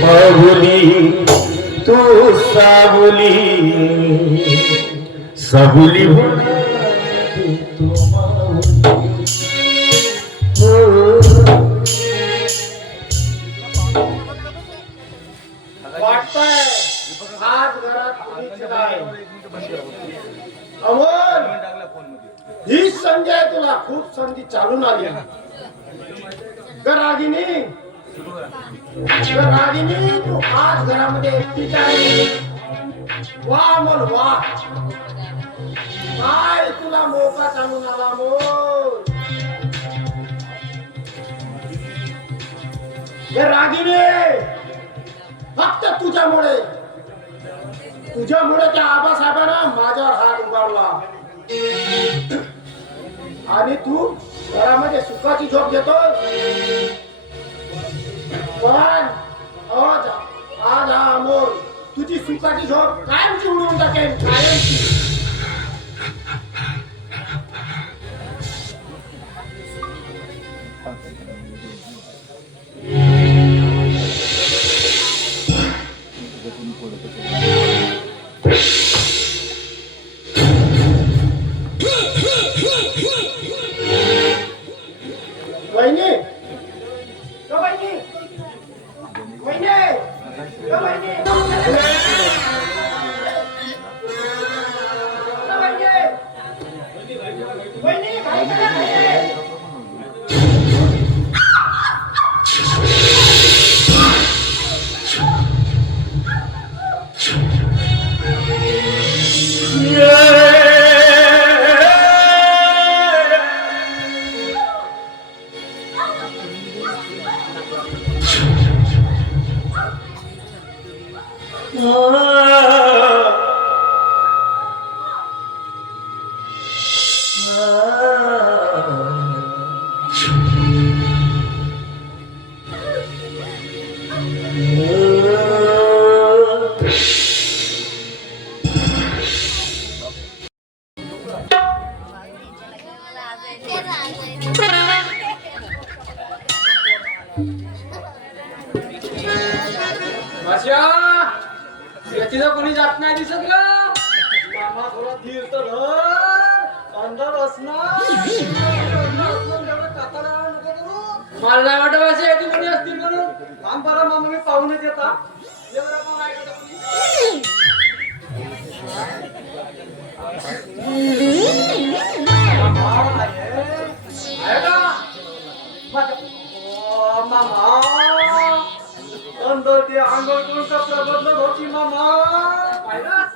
माऊली तू सावली सावली तू वाटतंय आज घरात कोणीच नाही. अमोल, ही संधी आहे तुला, खूप संधी चालून आली. रागिनी तू आज घरामध्ये एकटीच आहे. वा अमोल वा, काय तुला मोका चालून आला अमोल. रागिनी फक्त तुझ्यामुळे त्या आबासाहेबांना माझ्यावर हात उगारला आणि तू घरामध्ये सुखाची झोप घेतो. पण आज हा अमोल तुझी सुखाची झोप कायमची उडवून टाकेल, कायमची. वहिनी, वहिनी, वहिनी, वहिनी, काय करत? तिथं कोणी जात नाही दिसत का? मामा थोडा धीर तर धर, अंदर असणार. मला नाही वाटत असे तू कोणी असतील म्हणून. थांब बरं मामा, मी पाहूनच येता. ये बरं कोण आहे का कोणी? मामा आहे का? मामा अंदर ते अंघोळ करून कपडा बदलत होती मामा.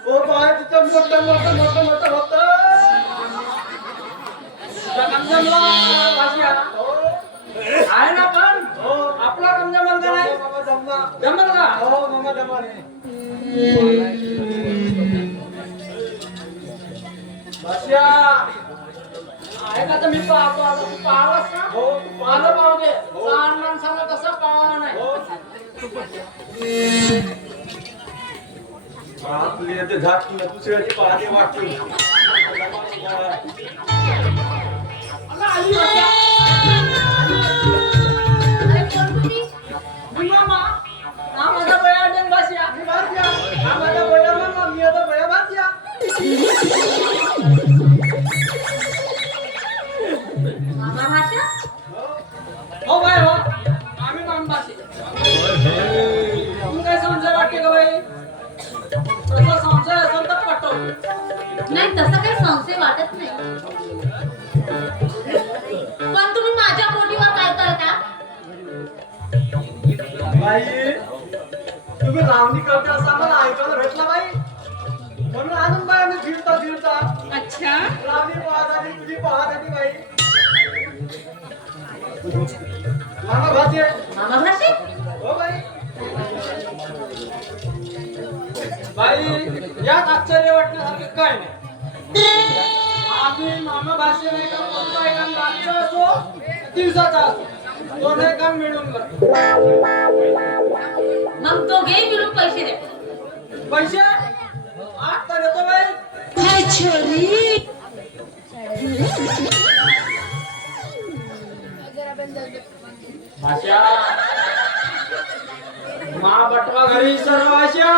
हो बाय, तिथं मोठं मोठं मोठं मोठं होत. आहे ना पण हो आपला कम जमल का नाही? मामा जमला. जमल का? हो मामा जमला. भाषा आहे का? तर मी पाहतो. आता तू पाहावास ना? हो पाहलं पाहू दे. लहान माणसाला कसं पाहावं नाही. आपली येते झाकी दुसऱ्याची पाहते वाटते. आली भाषा. अरे कोण तुम्ही? मामा हा माझा बया देन भाषा. मी भात्या, हा माझा बया मामा, मी आता बया भात्या. मामा भाषा? हो बाय हो, आम्ही मामबाशी. तुम्ही काय संशय वाटते का बाई? तसा संशय असेल तर पाठव. नाही, तसं काही संशय वाटत नाही. पण तुम्ही माझ्या पोटीवर काय करता? बाई, तुम्ही लावणी करते असं आम्हाला ऐकायला भेटला बाई. म्हणून आणून बाई आम्ही फिरता फिरता अच्छा. लावणी पाहत आली, तुझी पाहत आली बाई. मामा भाते. मामा भाषे? हो बाई. बाई यात आश्चर्य वाटण्यासारखं काय नाही. आम्ही मामा भाषे नाही का कोणता एका रातचा असो दिवसाचा असो दोन्ही काम मिळून करतो. मग दोघेही मिळून पैसे दे. पैसे आता देतो बाई. भाषा मा बटवा घरी सर्व आशा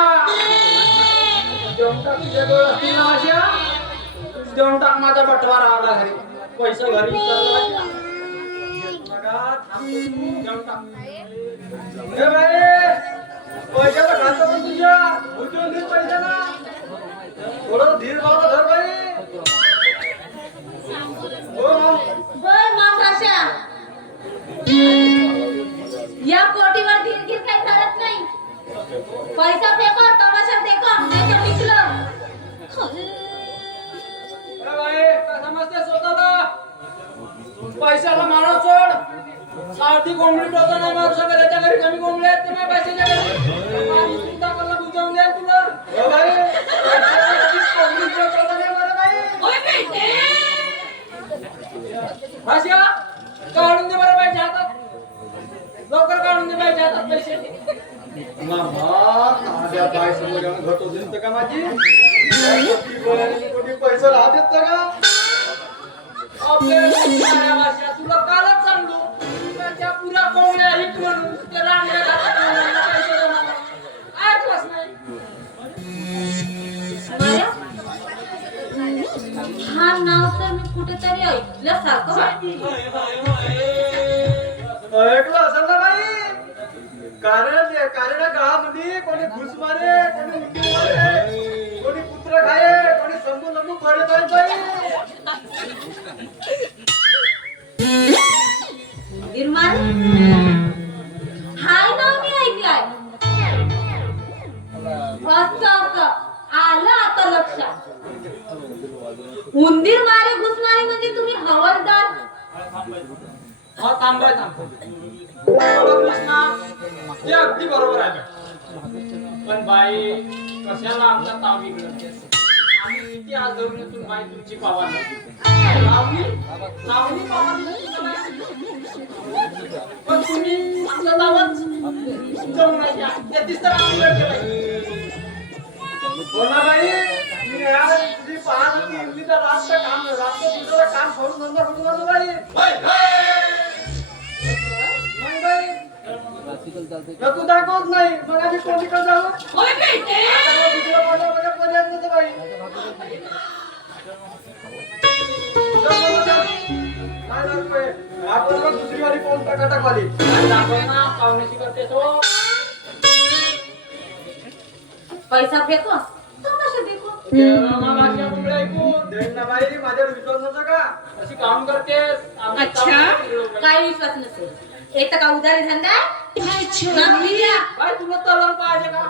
देऊन टाक तुझ्याजवळ असतील ना आशा देऊन टाक माझा बटवा राहिला घरी पैसे घरी सर्व आशा बघा थांबतो तू देऊन टाक. हे बाई पैशाला खातो पण तुझ्या उचलून दे पैशाला थोडं धीर भाव धर बाई. हो बर मग आशा या पोटीवर धीर काही चालत नाही. पैसा फेको तमाशा देखो नाही तर निकलो. अरे बाई काय समजते स्वतःला पैशाला मारा सोड. सारथी कोंबडी टोचा नाही मारू शकत त्याच्या घरी कमी कोंबडी आहेत ते पैशाच्या घरी तुझा कल्ला बुजावून द्या तुला. हो बाई कोंबडी टोचा नाही मारा बाई. होय बेटे भाषा काढून दे बरं बाईच्या हातात लवकर काढून दे बाईच्या हातात पैसे. मामा माझ्या बाई समोर येऊन घटो दिसतं का माझी कोणी पैसा राहतेच का आपल्या भाषा तुला कालच सांगलो त्या पुरा कोंबड्या हिट म्हणून ते रांगड्या घालतात पैसे जमा ऐकलंच नाही. हा नाव तर मी कुठेतरी ऐकल्यासारखं वाटतं. ऐकलं असेल ना बाई कारण गावामध्ये कोणी घुस मारे कोणी उंडी मारे कोणी कुत्र खाये कोणी संभू लंबू पडे बाई. निर्माण हाय नाव मी ऐकलाय. असं आलं आता लक्षात. उंदीर मारे घुसमारे म्हणजे तुम्ही हवालदार. हा थांबाय बरोबरच ना ते अगदी बरोबर आहे. पण बाई कशाला आमचा ताव बिघडतेस. आम्ही किती आज धरून बाई तुमची पावा लावली पावा पण तुम्ही आमचा तावच जाऊन नाही तेच तर आम्ही लढते बोला बाई मी यार तुझी पाहत होती इथली तर रातचं तुझं काम सोडून धंदा सोडून आलो बाई. नाही बाई तू दाखवत नाही मग आधी कोणीकडे जाऊ होय बेटे दुसरं माझ्या पर्याय नव्हतं बाई. नाही दाखवे आपण मग दुसरी वाली कोण टाकाटाकवाली दाखव ना पाहुण्याची करते तो. पैसा फेको तमाशा देखो. मामाच्या उघड्या ऐकून देईन ना बाई माझ्यावर विश्वास नव्हता का अशी काम करतेस. अच्छा काय विश्वास नसेल. एक तर का उधारी धंदा बाई तुला तलम पाहिजे का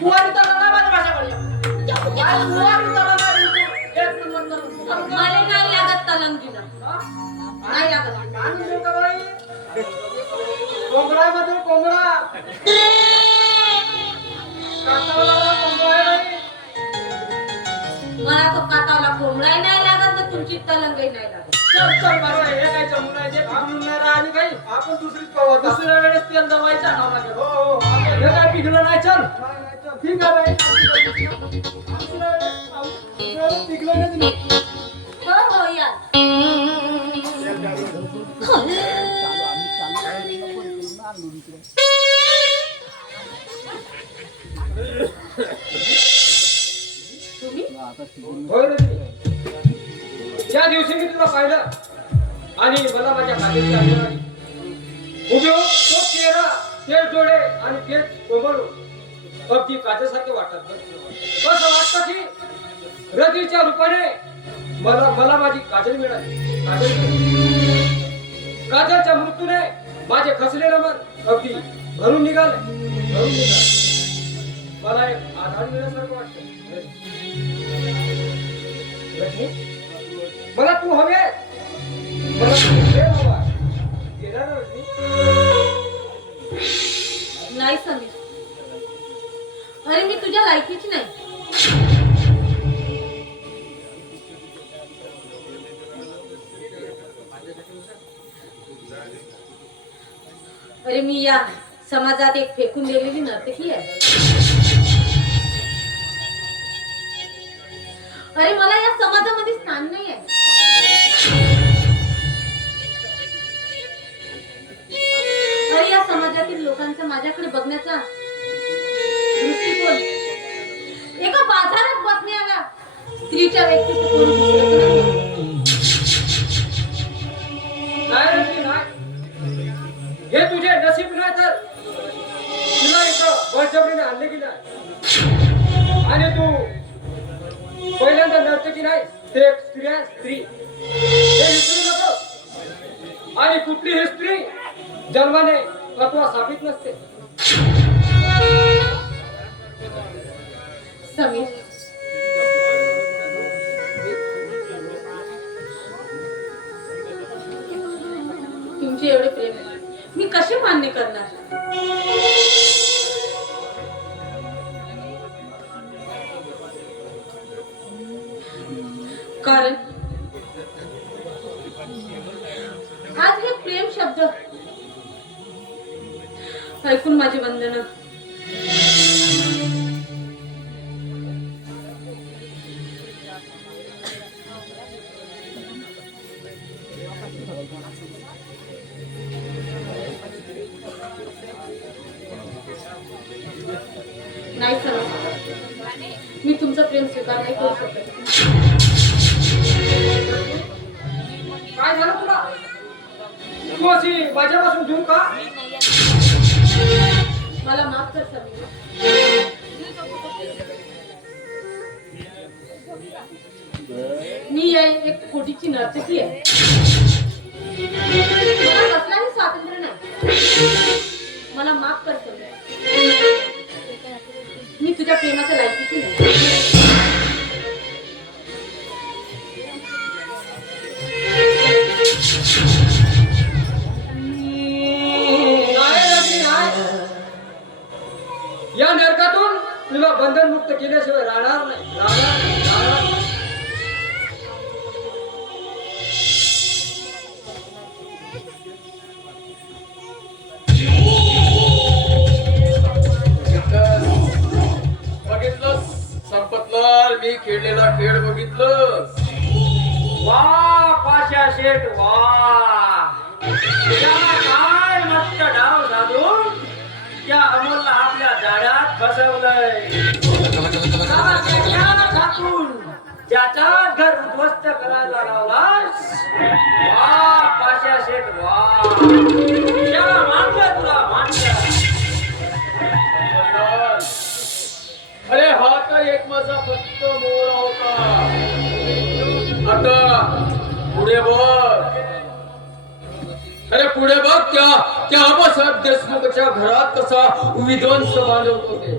कुवारी तलम नाही माझ्या भाषाकडे बाई कुवारी तलम नाही बिलकुल. एक नंबर तलम. मला नाही लागत तलंग दिलं. नाही लागत. काय म्हणतो का बाई कोंबडा मध्ये कोंबडा काटावाला कोंबडा आहे बाई. मला तो कातावला कोंबडाही नाही लागत तर तुमची तलंगही नाही लागत. चल चल बरं हे काय जमून आहे जे म्हणून नाही राहिली काही आपण दुसरीच पाहू आता. दुसऱ्या वेळेस तेल दवायचं आणावं लागेल. हो हो हे काय पिकलं नाही चल ठीक आहे बाई दुसऱ्या वेळेस पाहू. दुसऱ्या वेळेस पिकलं नाही दिलं. हो हो यार. तुम्ही होय रे. ज्या दिवशी मी तुला पाहिलं आणि मला माझ्या खात्याची आठवण आली उभे तो चेहरा तेच डोळे आणि तेच कोमल अगदी काचेसारखे वाटतात. कसं वाटतं की रतीच्या रूपाने मला माझी काजल मिळाली. काजलच्या मृत्यूने माझे खचलेलं मन अगदी भरून निघाले. मला एक आधार मिळण्यासारखं वाटतं. मला तू हवे मला तू प्रेम हवा देणार ना रश्मी? नाही समीर. अरे मी तुझ्या लायकीची नाही. अरे मी या समाजात एक फेकून दिलेली नर्तकी आहे. अरे मला या समाजामध्ये स्थान नाही आहे. अरे या समाजातील लोकांचा माझ्याकडे बघण्याचा दृष्टिकोन एका बाजारात बसण्याला स्त्रीच्या व्यक्तित्व कोणी नाही रे, नाही. हे तुझे नसीब नाही तर तुला इथं बळजबरीने आणले की नाही. आणि तू पहिल्यांदा नर्तकी नाही ते एक स्त्री आहे, स्त्री हे विसरू नको. आणि कुठलीही स्त्री जन्माने अथवा साबित नसते. समीर, तुमचे एवढे प्रेम आहे, मी कसे मान्य करणार? कारण आज हे प्रेम शब्द ऐकून माझी वंदना नाही सर, मी तुमचं प्रेम स्वीकार नाही करू शकत. काय झालं तुला? तू अशी माझ्यापासून दूर का? मला माफ कर समीर. मी एक खोटीची नर्तकी आहे. मला कसलाही स्वातंत्र्य नाही. मला माफ कर समीर. मी तुझ्या प्रेमाच्या लायकीची नाही. या नरकातून तुला बंधनमुक्त केल्याशिवाय राहणार नाही. बघितलंस संपतलाल, मी खेळलेला खेळ बघितलंस? वा पाशा शेठ वा, काय मस्त डाव साधून त्या अमोलला आपल्या जाळ्यात फसवलंय. त्याचाच घर उद्ध्वस्त करायला लावलास. वा पाशा शेठ वा, मानलं तुला मानलं. अरे हा तर एक माझा फक्त मोहरा होता. आता पुढे बघ. अरे पुढे बघ, त्या आबासाहेब देशमुखच्या घरात कसा विध्वंस बांधवत होते.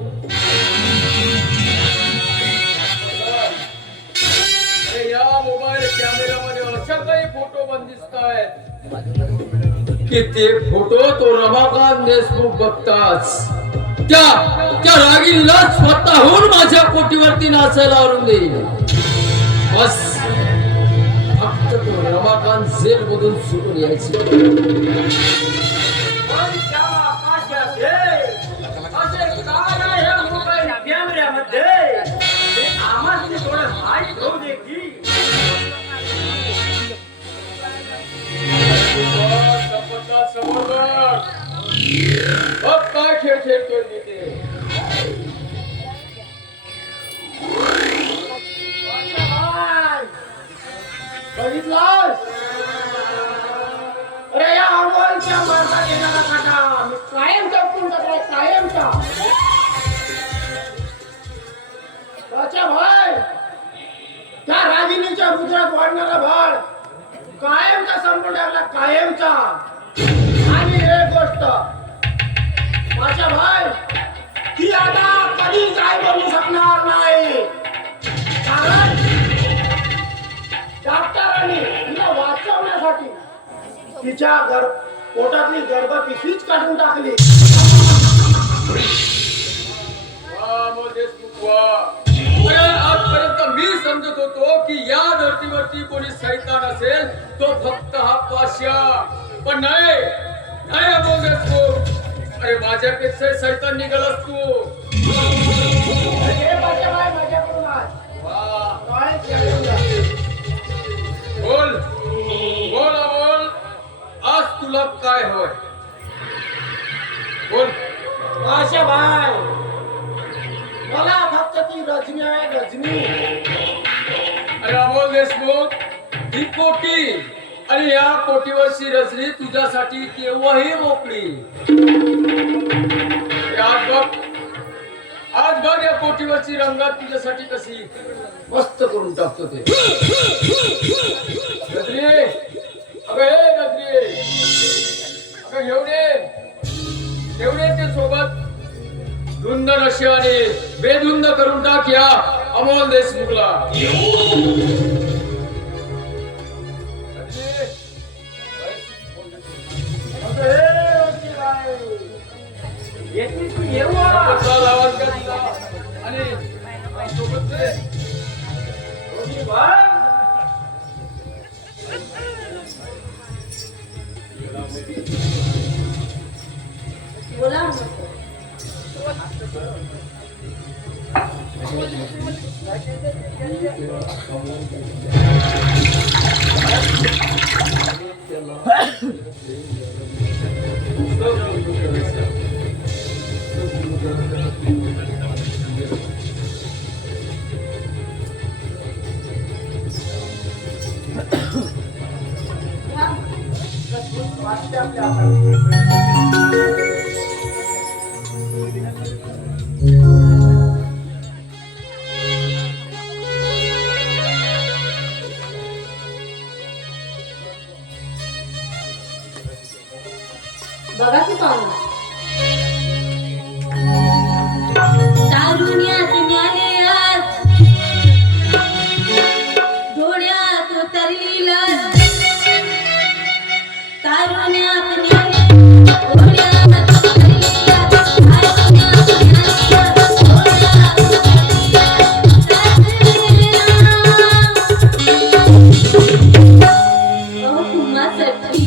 अरे या मोबाईल कॅमेऱ्यामध्ये अशा काही फोटो बंदिस्त आहेत की ते फोटो तो रमाकांत देशमुख बघताच त्या रागिणीला स्वतःहून माझ्या कोटीवरती नाचायला आणून देईल. बस फक्त तो रमाकांत जेल मधून सुटून यायची. कॅमेऱ्यामध्ये आम्हाला थोडं माहीत होऊ दे की. समोर बघ काय खेळ खेळतोय मी ते. बघितलास? अरे या अमोलच्या मारता येणारा काटा मी कायमचा उपटून टाकलाय, कायमचा. अच्छा भाई, त्या रागिणीच्या रुद्रात वाढणारा भाड कायमचा संपून टाकला, कायमचा. आणि एक गोष्ट माझ्या भाई, ती आता कधीच आई बनू शकणार नाही. कारण डॉक्टरांनी तिला वाचवण्यासाठी तिच्या पोटातली गर्भ पिशवीच काढून टाकली. अरे आजपर्यंत मी समजत होतो की या धर्तीवरती कोणी सैतान असेल तो फक्त हा पाशा. पण नाही, अरे अमोल देशमुख, अरे माझ्यापेक्षा सैतान निघालास तू. हे माझ्या बाय माझ्याकडून आज. वा. डोळ्यात गेलं तुला. बोल बोल अमोल, आज तुला काय होय? बोल. माझ्या बाय मला फक्त ती रजनी आहे रजनी. अरे अमोल देशमुख, ही कोटी आणि या कोटीवरची रजनी तुझ्यासाठी केव्हाही मोकळी. आज बघ या कोटीवरची रंगात तुझ्यासाठी कशी मस्त करून टाकतो ते. रजनी, अगं हे रजनी, अगं घेऊन ये ते सोबत. धुंद नशिबाने बेधुंद करून टाक या अमोल देशमुखला. येतीस तू येऊ आला. चल, आवाज कर तुझा. आणि सोबत ते. रजनी बाय बोला वाटते आपल्या हातात. बघा की पाहुणा, तारुण्यात न्याले आज, डोळ्यात उतरली लाज. तारुण्यात न्याले, डोळ्यात उतरली लाज. तारुण्यात न्याले, डोळ्यात उतरली लाज. अहो तुम्हासाठी,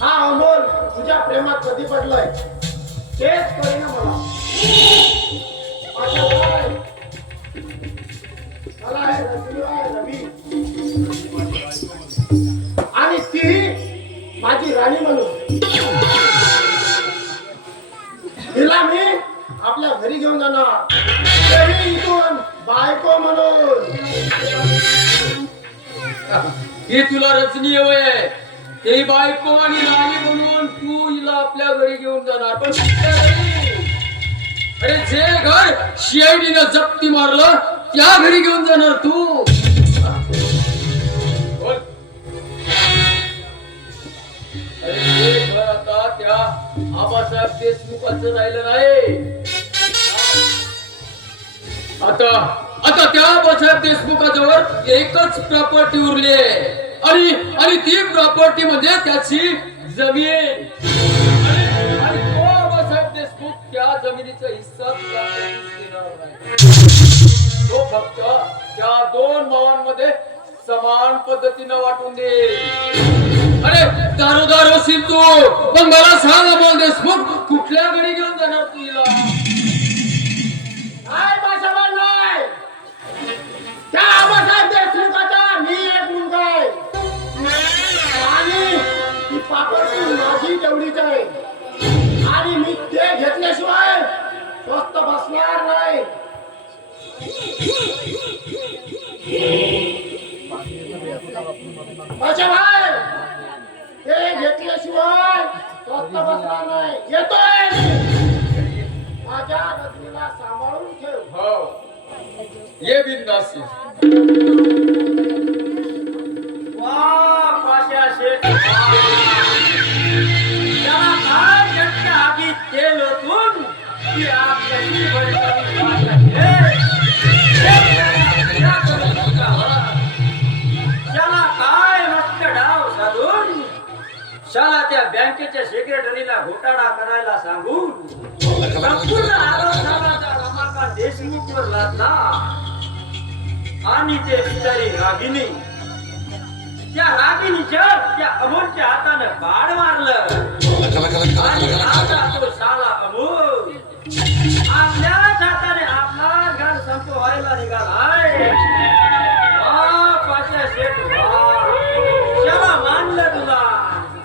हा अमोल तुझ्या प्रेमात कधी पडलोय तेच कळेना मला. माझ्या वय मला आहे रवी आणि ती माझी राणी म्हणून तिला मी आपल्या घरी घेऊन जाणार, तेही इथून बायको म्हणून. ही तुला रचनीय वय आहे, ते बायको आणि राणी म्हणून तू हिला आपल्या घरी घेऊन जाणार. पण कुठल्या घरी? अरे जे घर सीआयडीनं जप्ती मारलं त्या घरी घेऊन जाणार तू. बोल. अरे ते घर आता त्या आबासाहेब देशमुखाचं राहिलं नाही. आता त्या आबासाहेब देशमुखाजवळ एकच प्रॉपर्टी उरली आहे आणि ती प्रॉपर्टी म्हणजे त्याची जमीन. आणि तो आबासाहेब देशमुख त्या जमिनीचा हिस्सा तुला देणार नाही. तो फक्त त्या दोन भावांमध्ये समान पद्धतीनं वाटून दे. अरे दारोदार होशील तू, पण मला सांग अमोल देशमुख कुठल्या घरी घेऊन जाणार तू हिला? नाही बाशाबाई नाही, त्या आबासाहेब देशमुखाचा मी एक मुलगा आहे आणि ती प्रॉपर्टी माझी तेवढीच आहे आणि मी ते घेतल्याशिवाय स्वस्त बसणार नाही. बाशाबाई ते घेतल्याशिवाय स्वस्त बसणार नाही. येतोय, माझ्या रत्नीला सांभाळून ठेव. हो ये बिनधास्त. वाह पाशा शेठ, त्याला काय झटका आगीत तेल ओतून ती आग कशी भडकावून पाशा शेठ. त्याला काय मस्त डाव साधून शाला त्या बँकेच्या सेक्रेटरीला घोटाळा करायला सांगून संपूर्ण आरोग्याचा रमाकांत देशमुखवर लादला आणि ते बिचारी रागिनी त्या रागिणीच्या त्या अमोलच्या हातानं बाण मारलं आणि आता तो साला अमोल आपल्याच हाताने आपला घर संपवायला निघालाय. पाशा शेठ चला मानलं तुला.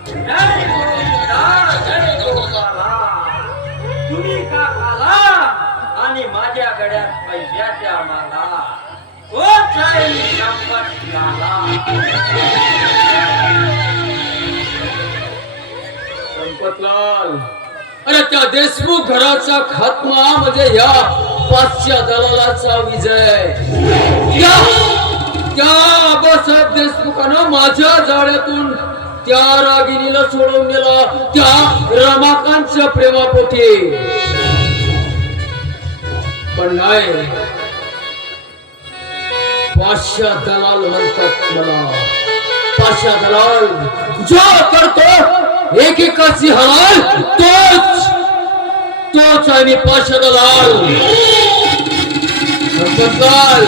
जय गोविंदा जय गोपाला. तुम्ही का आला आणि माझ्या गड्यात पैशाच्या माला ओ जाईल संपत झाला. संपतलाल, अरे त्या देशमुख घराचा खात्मा म्हणजे या पाचच्या दलालाचा विजय. त्या आबासाहेब देशमुखानं माझ्या जाळ्यातून त्या रागिणीला सोडून दिला त्या रमाकांतच्या प्रेमापोटी. पण नाही, पाचशा दलाल म्हणतात मला. पाचशा दलाल जो करतो एकेकाची हलाल तोच आहे मी पाचशा दलाल. संपतलाल,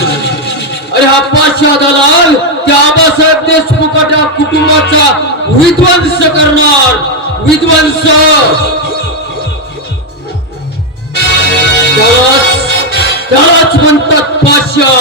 अरे हा पाचशा दलाल त्या आबासाहेब देशमुखाच्या कुटुंबाचा विध्वंस करणार. विध्वंस त्यालाच म्हणतात पाचशा.